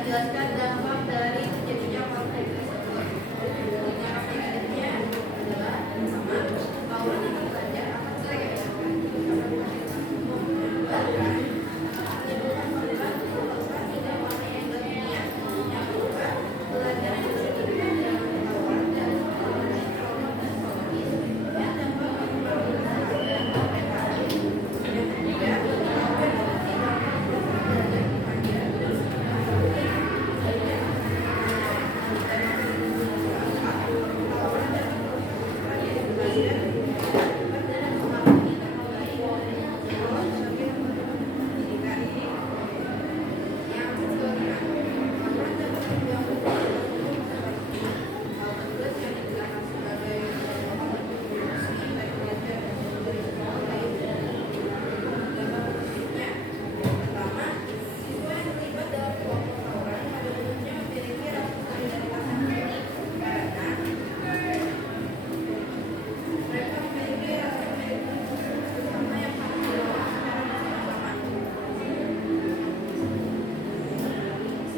Jelaskan dampak dari terjadinya konflik tersebut. Penjelasannya adalah pertama, kawan akan belajar akan sering menimbulkan korban korban tidak warna yang dunia. Yang kedua, belajar yang bersedia dengan kawan dan kawan yang trauma dan psikologis yang dapat mengakibatkan dan mereka. Yang ketiga, kawan tidak belajar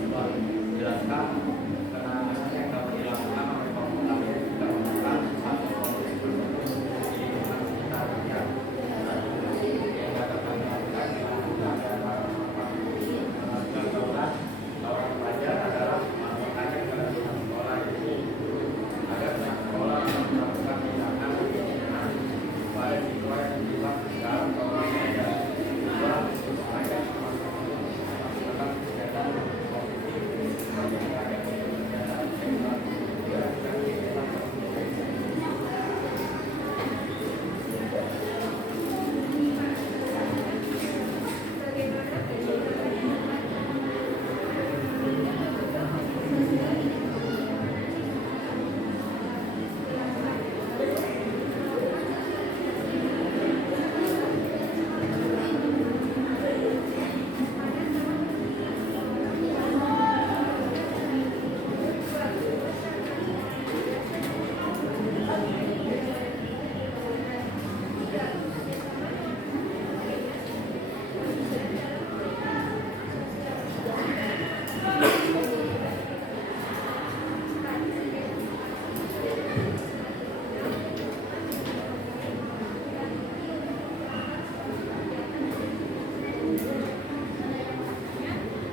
dipanggil jelaskan penanganan yang dapat dilakukan oleh kelompok kami jika menemukan satu kondisi tertentu di lingkungan sekitar yang dapat kami lakukan dengan para pelajar bahwa pelajar adalah melakukan kegiatan sekolah itu agar pihak sekolah melakukan tindakan pada siswa yang terlibat dalam kelompoknya dan dua supaya melakukan kegiatan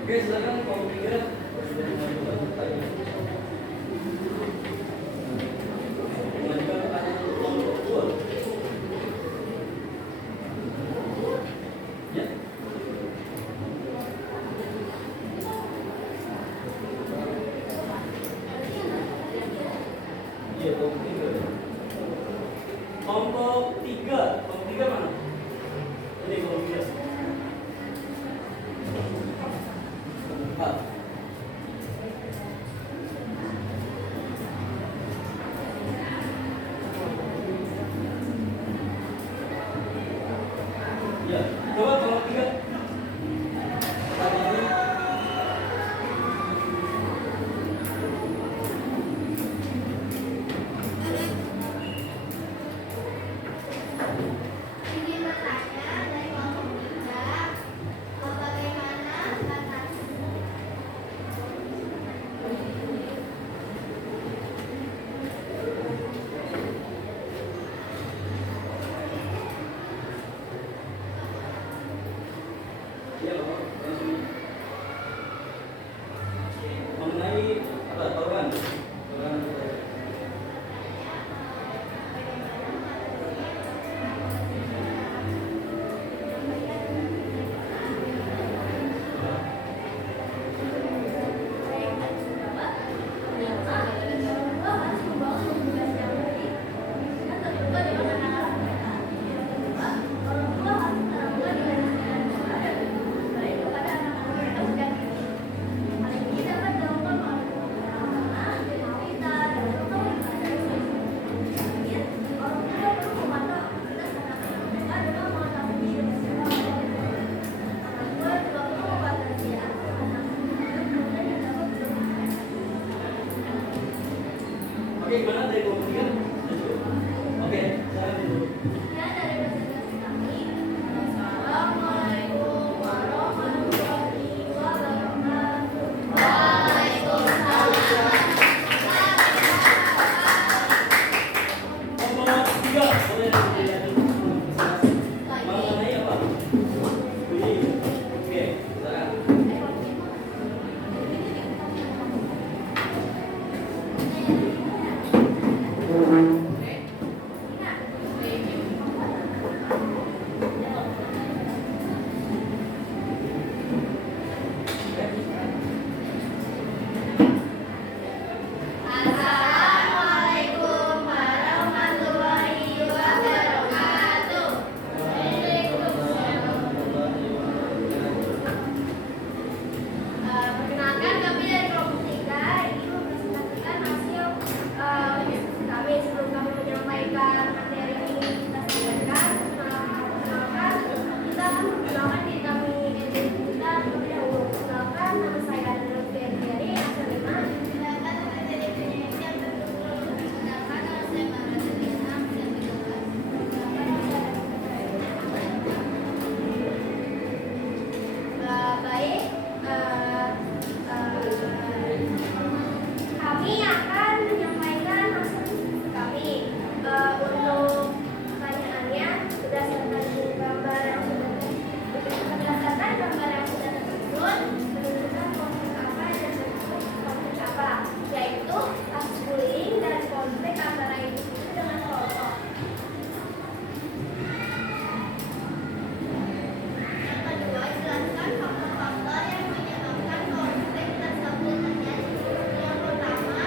Oke, silakan kelompok 3 sudah mengajukan pertanyaan. Mengajukan pertanyaan kelompok 2. Kelompok 3. Kelompok 3 mana? Ini kelompok 3. 4. Ya, coba kelompok 3. Ingin bertanya dari kelompok 3, bagaimana batas Ya, langsung. Mengenai apa? Tauran. Tauran. Oke, gimana dari kelompok 3? Oke, saya dulu. Ya, dari presentasi kami. Assalamualaikum warahmatullahi wabarakatuh. Waalaikumsalam. Kelompok 3, boleh dilihat dulu. Mengenai apa? Bunyi. Oke, silakan. Assalamualaikum warahmatullahi wabarakatuh. Perkenalkan, kami dari kelompok 3 ini mempresentasikan hasil presentasi kami. Sebelum kami menyampaikan materi ini kita sampaikan, perkenalkan kita akan memperkenalkan diri kami. Kita terlebih dahulu. Perkenalkan, nama saya adalah Ferry Asalima. Silakan materi yang terdahulu. Perkenalkan, nama saya Mara Selina. Baik, kami akan menyampaikan hasil kami. Untuk pertanyaannya berdasarkan gambar yang sudah tersusun, menunjukkan konflik apa dan bentuk konflik apa, yaitu kasus bullying dan konflik antara individu dengan kelompok. Yang kedua, jelaskan faktor-faktor yang menyebabkan konflik tersebut terjadi. Yang pertama,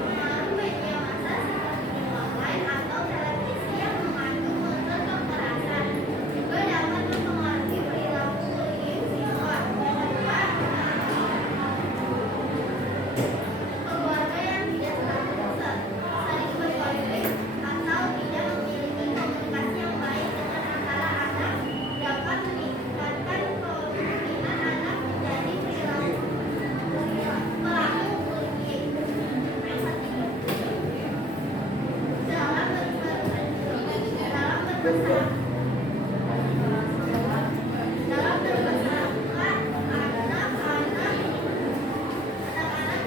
pengaruh media massa seperti game online atau televisi yang mengandung unsur kekerasan juga dapat mempengaruhi perilaku bullying siswa. Yang kedua, keluarga yang tidak selalu sering berkonflik atau tidak memiliki komunikasi yang baik dengan antara anak dapat meningkatkan kemungkinan anak menjadi pelaku bullying. Dalam bermasyarakat, anak-anak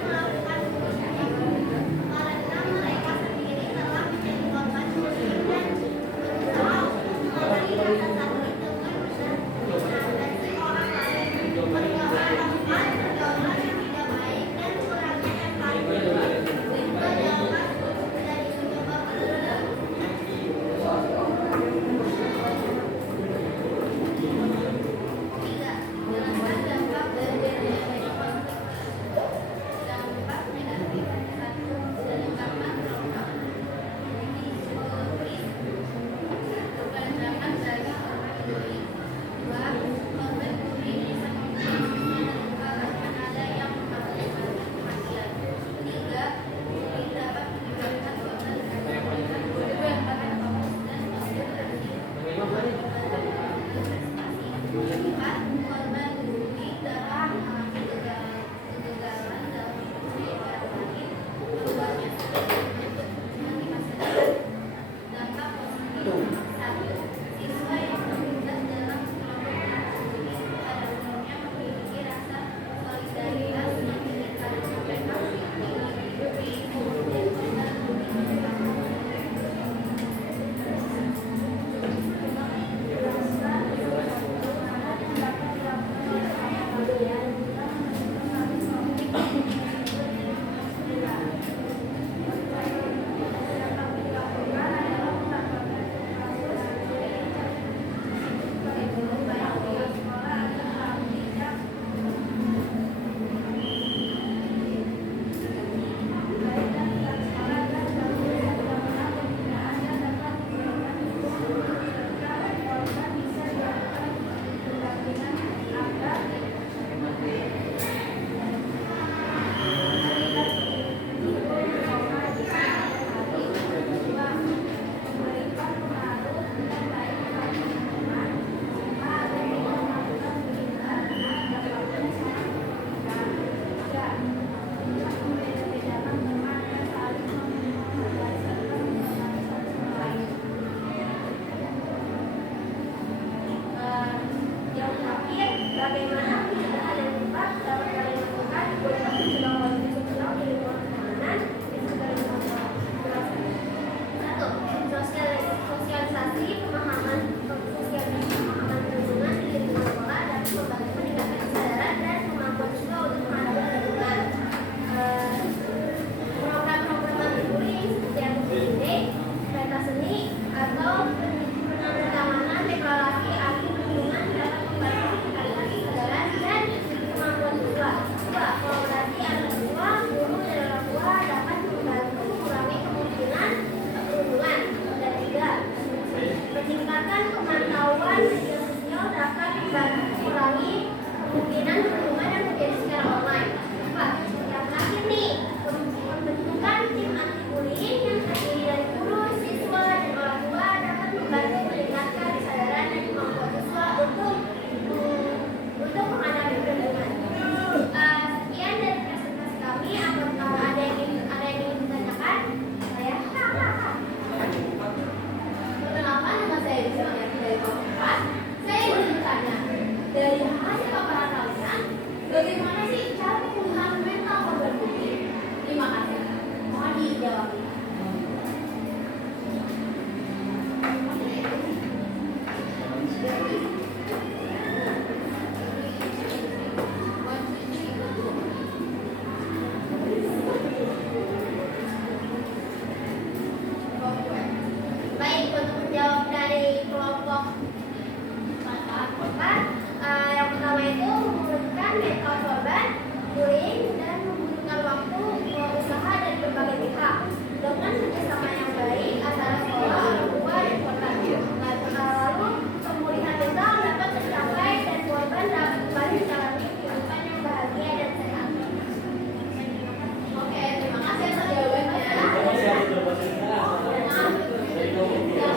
melakukan bullying karena mereka sendiri telah menjadi korban bullying dan berusaha untuk mengatasi rasa takut dengan mengatasi orang lain. Pergaulan yang tidak baik dan kurangnya empati juga dapat menjadi penyebab bullying. Siswa yang terlibat dalam kelompok tersebut pada umumnya memiliki rasa solidaritas yang meningkat frekuensi tinggi dan pada yang terakhir, bagaimana pencegahan yang tepat dapat kalian lakukan buat mencegah konflik sosial di lingkungan pertemanan dan juga lingkungan keluarga? 1. Sosialisasi pemahaman lingkungan di lingkungan sekolah dapat membantu meningkatkan kesadaran dan kemampuan siswa untuk menghadapi lingkungan. Program-program anti-bullying seperti anti-bullying, pentas seni, atau penandatanganan deklarasi anti lingkungan dapat membantu meningkatkan kesadaran dan kemampuan siswa. 2. Kolaborasi antar siswa, guru, dan orang tua dapat membantu mengurangi kemungkinan perundungan. Dan 3. Meningkatkan pemantauan media sosial dapat membantu mengurangi kemungkinan perundungan yang terjadi secara online. 4. Yang terakhir nih, pembentukan tim anti-bullying yang terdiri dari guru, siswa, dan orang tua dapat membantu meningkatkan kesadaran dan kemampuan siswa untuk menghadapi perundungan. Sekian dari presentasi kami. Apakah ada yang ingin ditanyakan? Saya perkenalkan, nama saya Yusuf dari kelompok 4. Saya ingin bertanya, dari hasil paparan kalian, bagaimana sih cara pemulihan mental korban bullying? Terima kasih. Mohon dijawab. Baik, untuk menjawab dari kelompok korban, yang pertama itu membutuhkan mental korban bullying dan membutuhkan waktu, usaha, dan berbagai pihak dengan kerjasama yang baik antara sekolah, orang tua, dan korban. Lalu pemulihan mental dapat tercapai dan korban dapat kembali menjalani kehidupan yang bahagia dan sehat. Oke, terima kasih atas jawabannya. Masih ada jawaban dari kelompok tiga.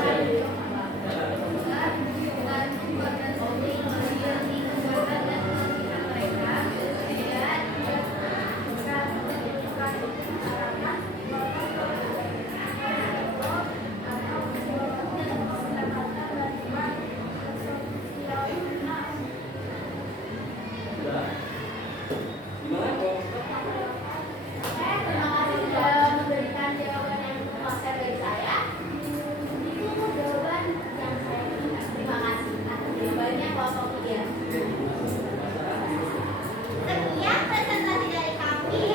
Sudah. Gimana kok? Terima kasih sudah memberikan jawaban yang konsen dari saya. Itu jawaban yang saya inginkan. Terima kasih atas jawabannya kelompok 3. Sekian presentasi dari kami.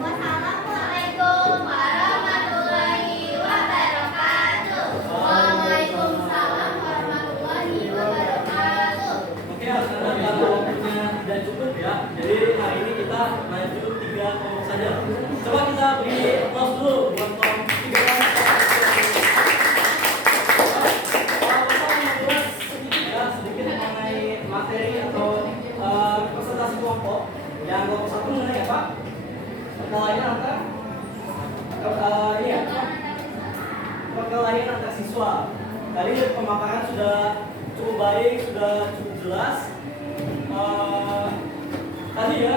Wassalamualaikum warahmatullahi wabarakatuh. Waalaikumsalam warahmatullahi wabarakatuh. Oke, karena waktunya tidak cukup ya, jadi hari ini kita maju 3 kelompok saja. Coba kita beri applause dulu buat kelompok 3 kan. Sedikit mengenai materi atau presentasi kelompok. Yang kelompok 1 mengenai apa? Perkelahian antar ini ya, perkelahian antar siswa. Tadi pemaparan sudah cukup baik, sudah cukup jelas. Tadi ya,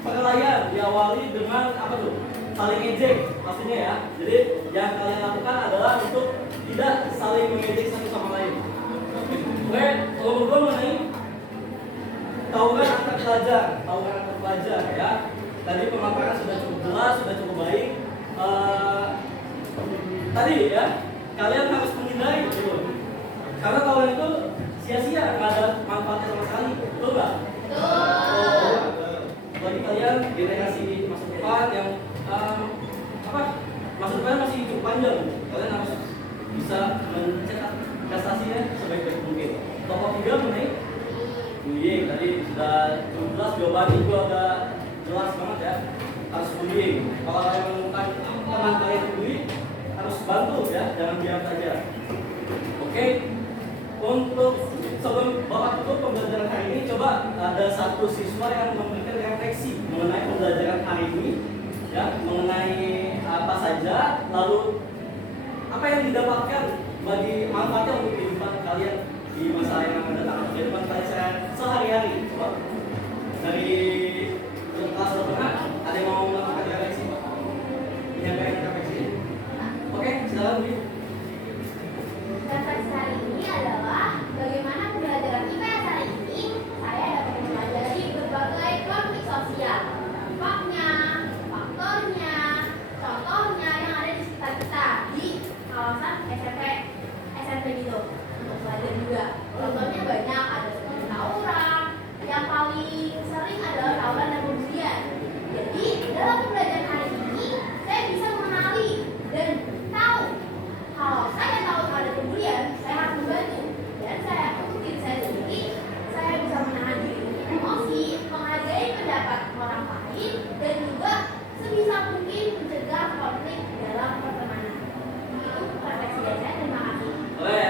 perkelahian diawali dengan apa tuh? saling ejek maksudnya ya. Jadi yang kalian lakukan adalah untuk tidak saling mengejek satu sama lain. Oke, kalau berdua mengenai tawuran antar pelajar ya. Tadi pemaparan sudah cukup jelas, sudah cukup baik. Tadi ya, kalian harus menghindari gitu. Karena tawuran itu sia-sia, nggak ada manfaatnya sama sekali, betul nggak? Betul. Bagi kalian generasi masa depan yang masa depan masih cukup panjang, kalian harus bisa mencetak prestasinya sebaik-baik mungkin. Tokoh 3 mengenai bullying, tadi sudah cukup jelas jawabannya juga udah jelas banget ya. Harus bullying. Kalau kalian menemukan teman kalian yang bully, harus bantu ya, jangan diam saja. Oke, untuk sebelum Bapak tutup pembelajaran hari ini, coba ada satu siswa yang memberikan refleksi mengenai pembelajaran hari ini, ya, mengenai apa saja, lalu apa yang didapatkan bagi manfaatnya untuk kehidupan kalian di masa yang akan datang, kehidupan kalian sehari-hari. Coba dari kelas berapa? Ada yang mau melakukan refleksi, Pak? Menyampaikan refleksi? Oke, silakan Bu. Refleksi hari ini adalah bagaimana pembelajaran IPS hari ini saya dapat mempelajari berbagai konflik sosial, dampaknya, faktornya, contohnya yang ada di sekitar kita di kawasan SMP gitu untuk belajar juga. Contohnya banyak, ada seperti tawuran, yang paling sering adalah tawuran dan pembulian. Jadi dalam pembelajaran hari ini saya bisa mengenali dan tahu kalau saya tahu ada pembulian, saya harus membantu. Dan saya untuk diri saya sendiri, saya bisa menahan diri untuk emosi, menghargai pendapat orang lain, dan juga sebisa mungkin mencegah konflik dalam pertemanan. Itu refleksi dari saya. Terima kasih.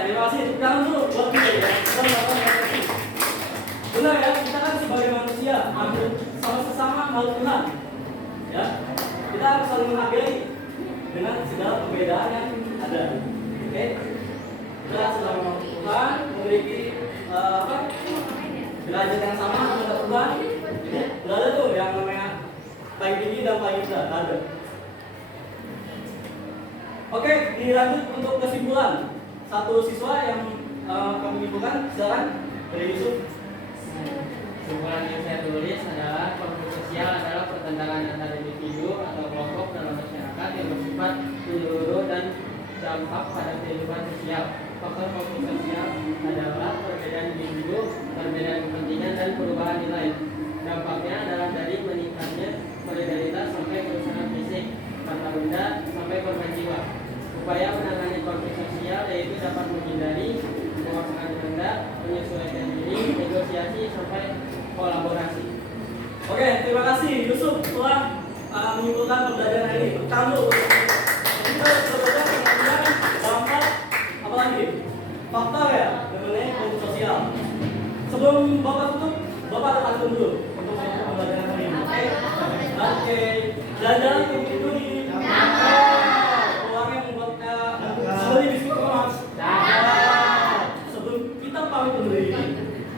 Terima kasih. Jangan dulu buat kita ya. Benar ya, kita kan sebagai manusia, sama sesama makhluk Tuhan. Ya, kita harus saling menghargai dengan segala perbedaan yang ada. Oke, kita sesama makhluk Tuhan memiliki derajat yang sama dengan Tuhan. Tidak ada tuh yang namanya paling tinggi dan paling rendah, ada. Oke, dilanjut untuk kesimpulan. Satu siswa yang kami nyimpulkan, silakan dari Yusuf. Kesimpulan yang saya tulis adalah konflik sosial adalah pertentangan antara individu atau kelompok dalam masyarakat yang bersifat menyeluruh dan dampak pada kehidupan sosial. Faktor konflik sosial adalah perbedaan individu, perbedaan kepentingan dan perubahan nilai. Dampaknya adalah dari meningkatnya solidaritas sampai kerusakan fisik, harta benda sampai korban jiwa. Upaya menangani konflik sosial yaitu dapat menghindari memaksakan kehendak, menyesuaikan diri, negosiasi sampai kolaborasi. Oke, terima kasih Yusuf telah menyimpulkan pembelajaran hari ini. Kamu kita belajar mengenai dampak apa lagi? Faktor ya mengenai konflik sosial. Sebelum Bapak tutup, Bapak ada pantun dulu untuk pembelajaran hari ini. Oke. Jalan-jalan ke itu di uangnya membuat beli biskuit kemas. Sebelum kita pamit undur diri,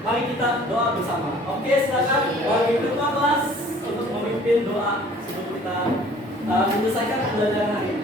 mari kita doa bersama. Oke, silakan bagi ketua kelas untuk memimpin doa sebelum kita menyelesaikan pembelajaran hari ini.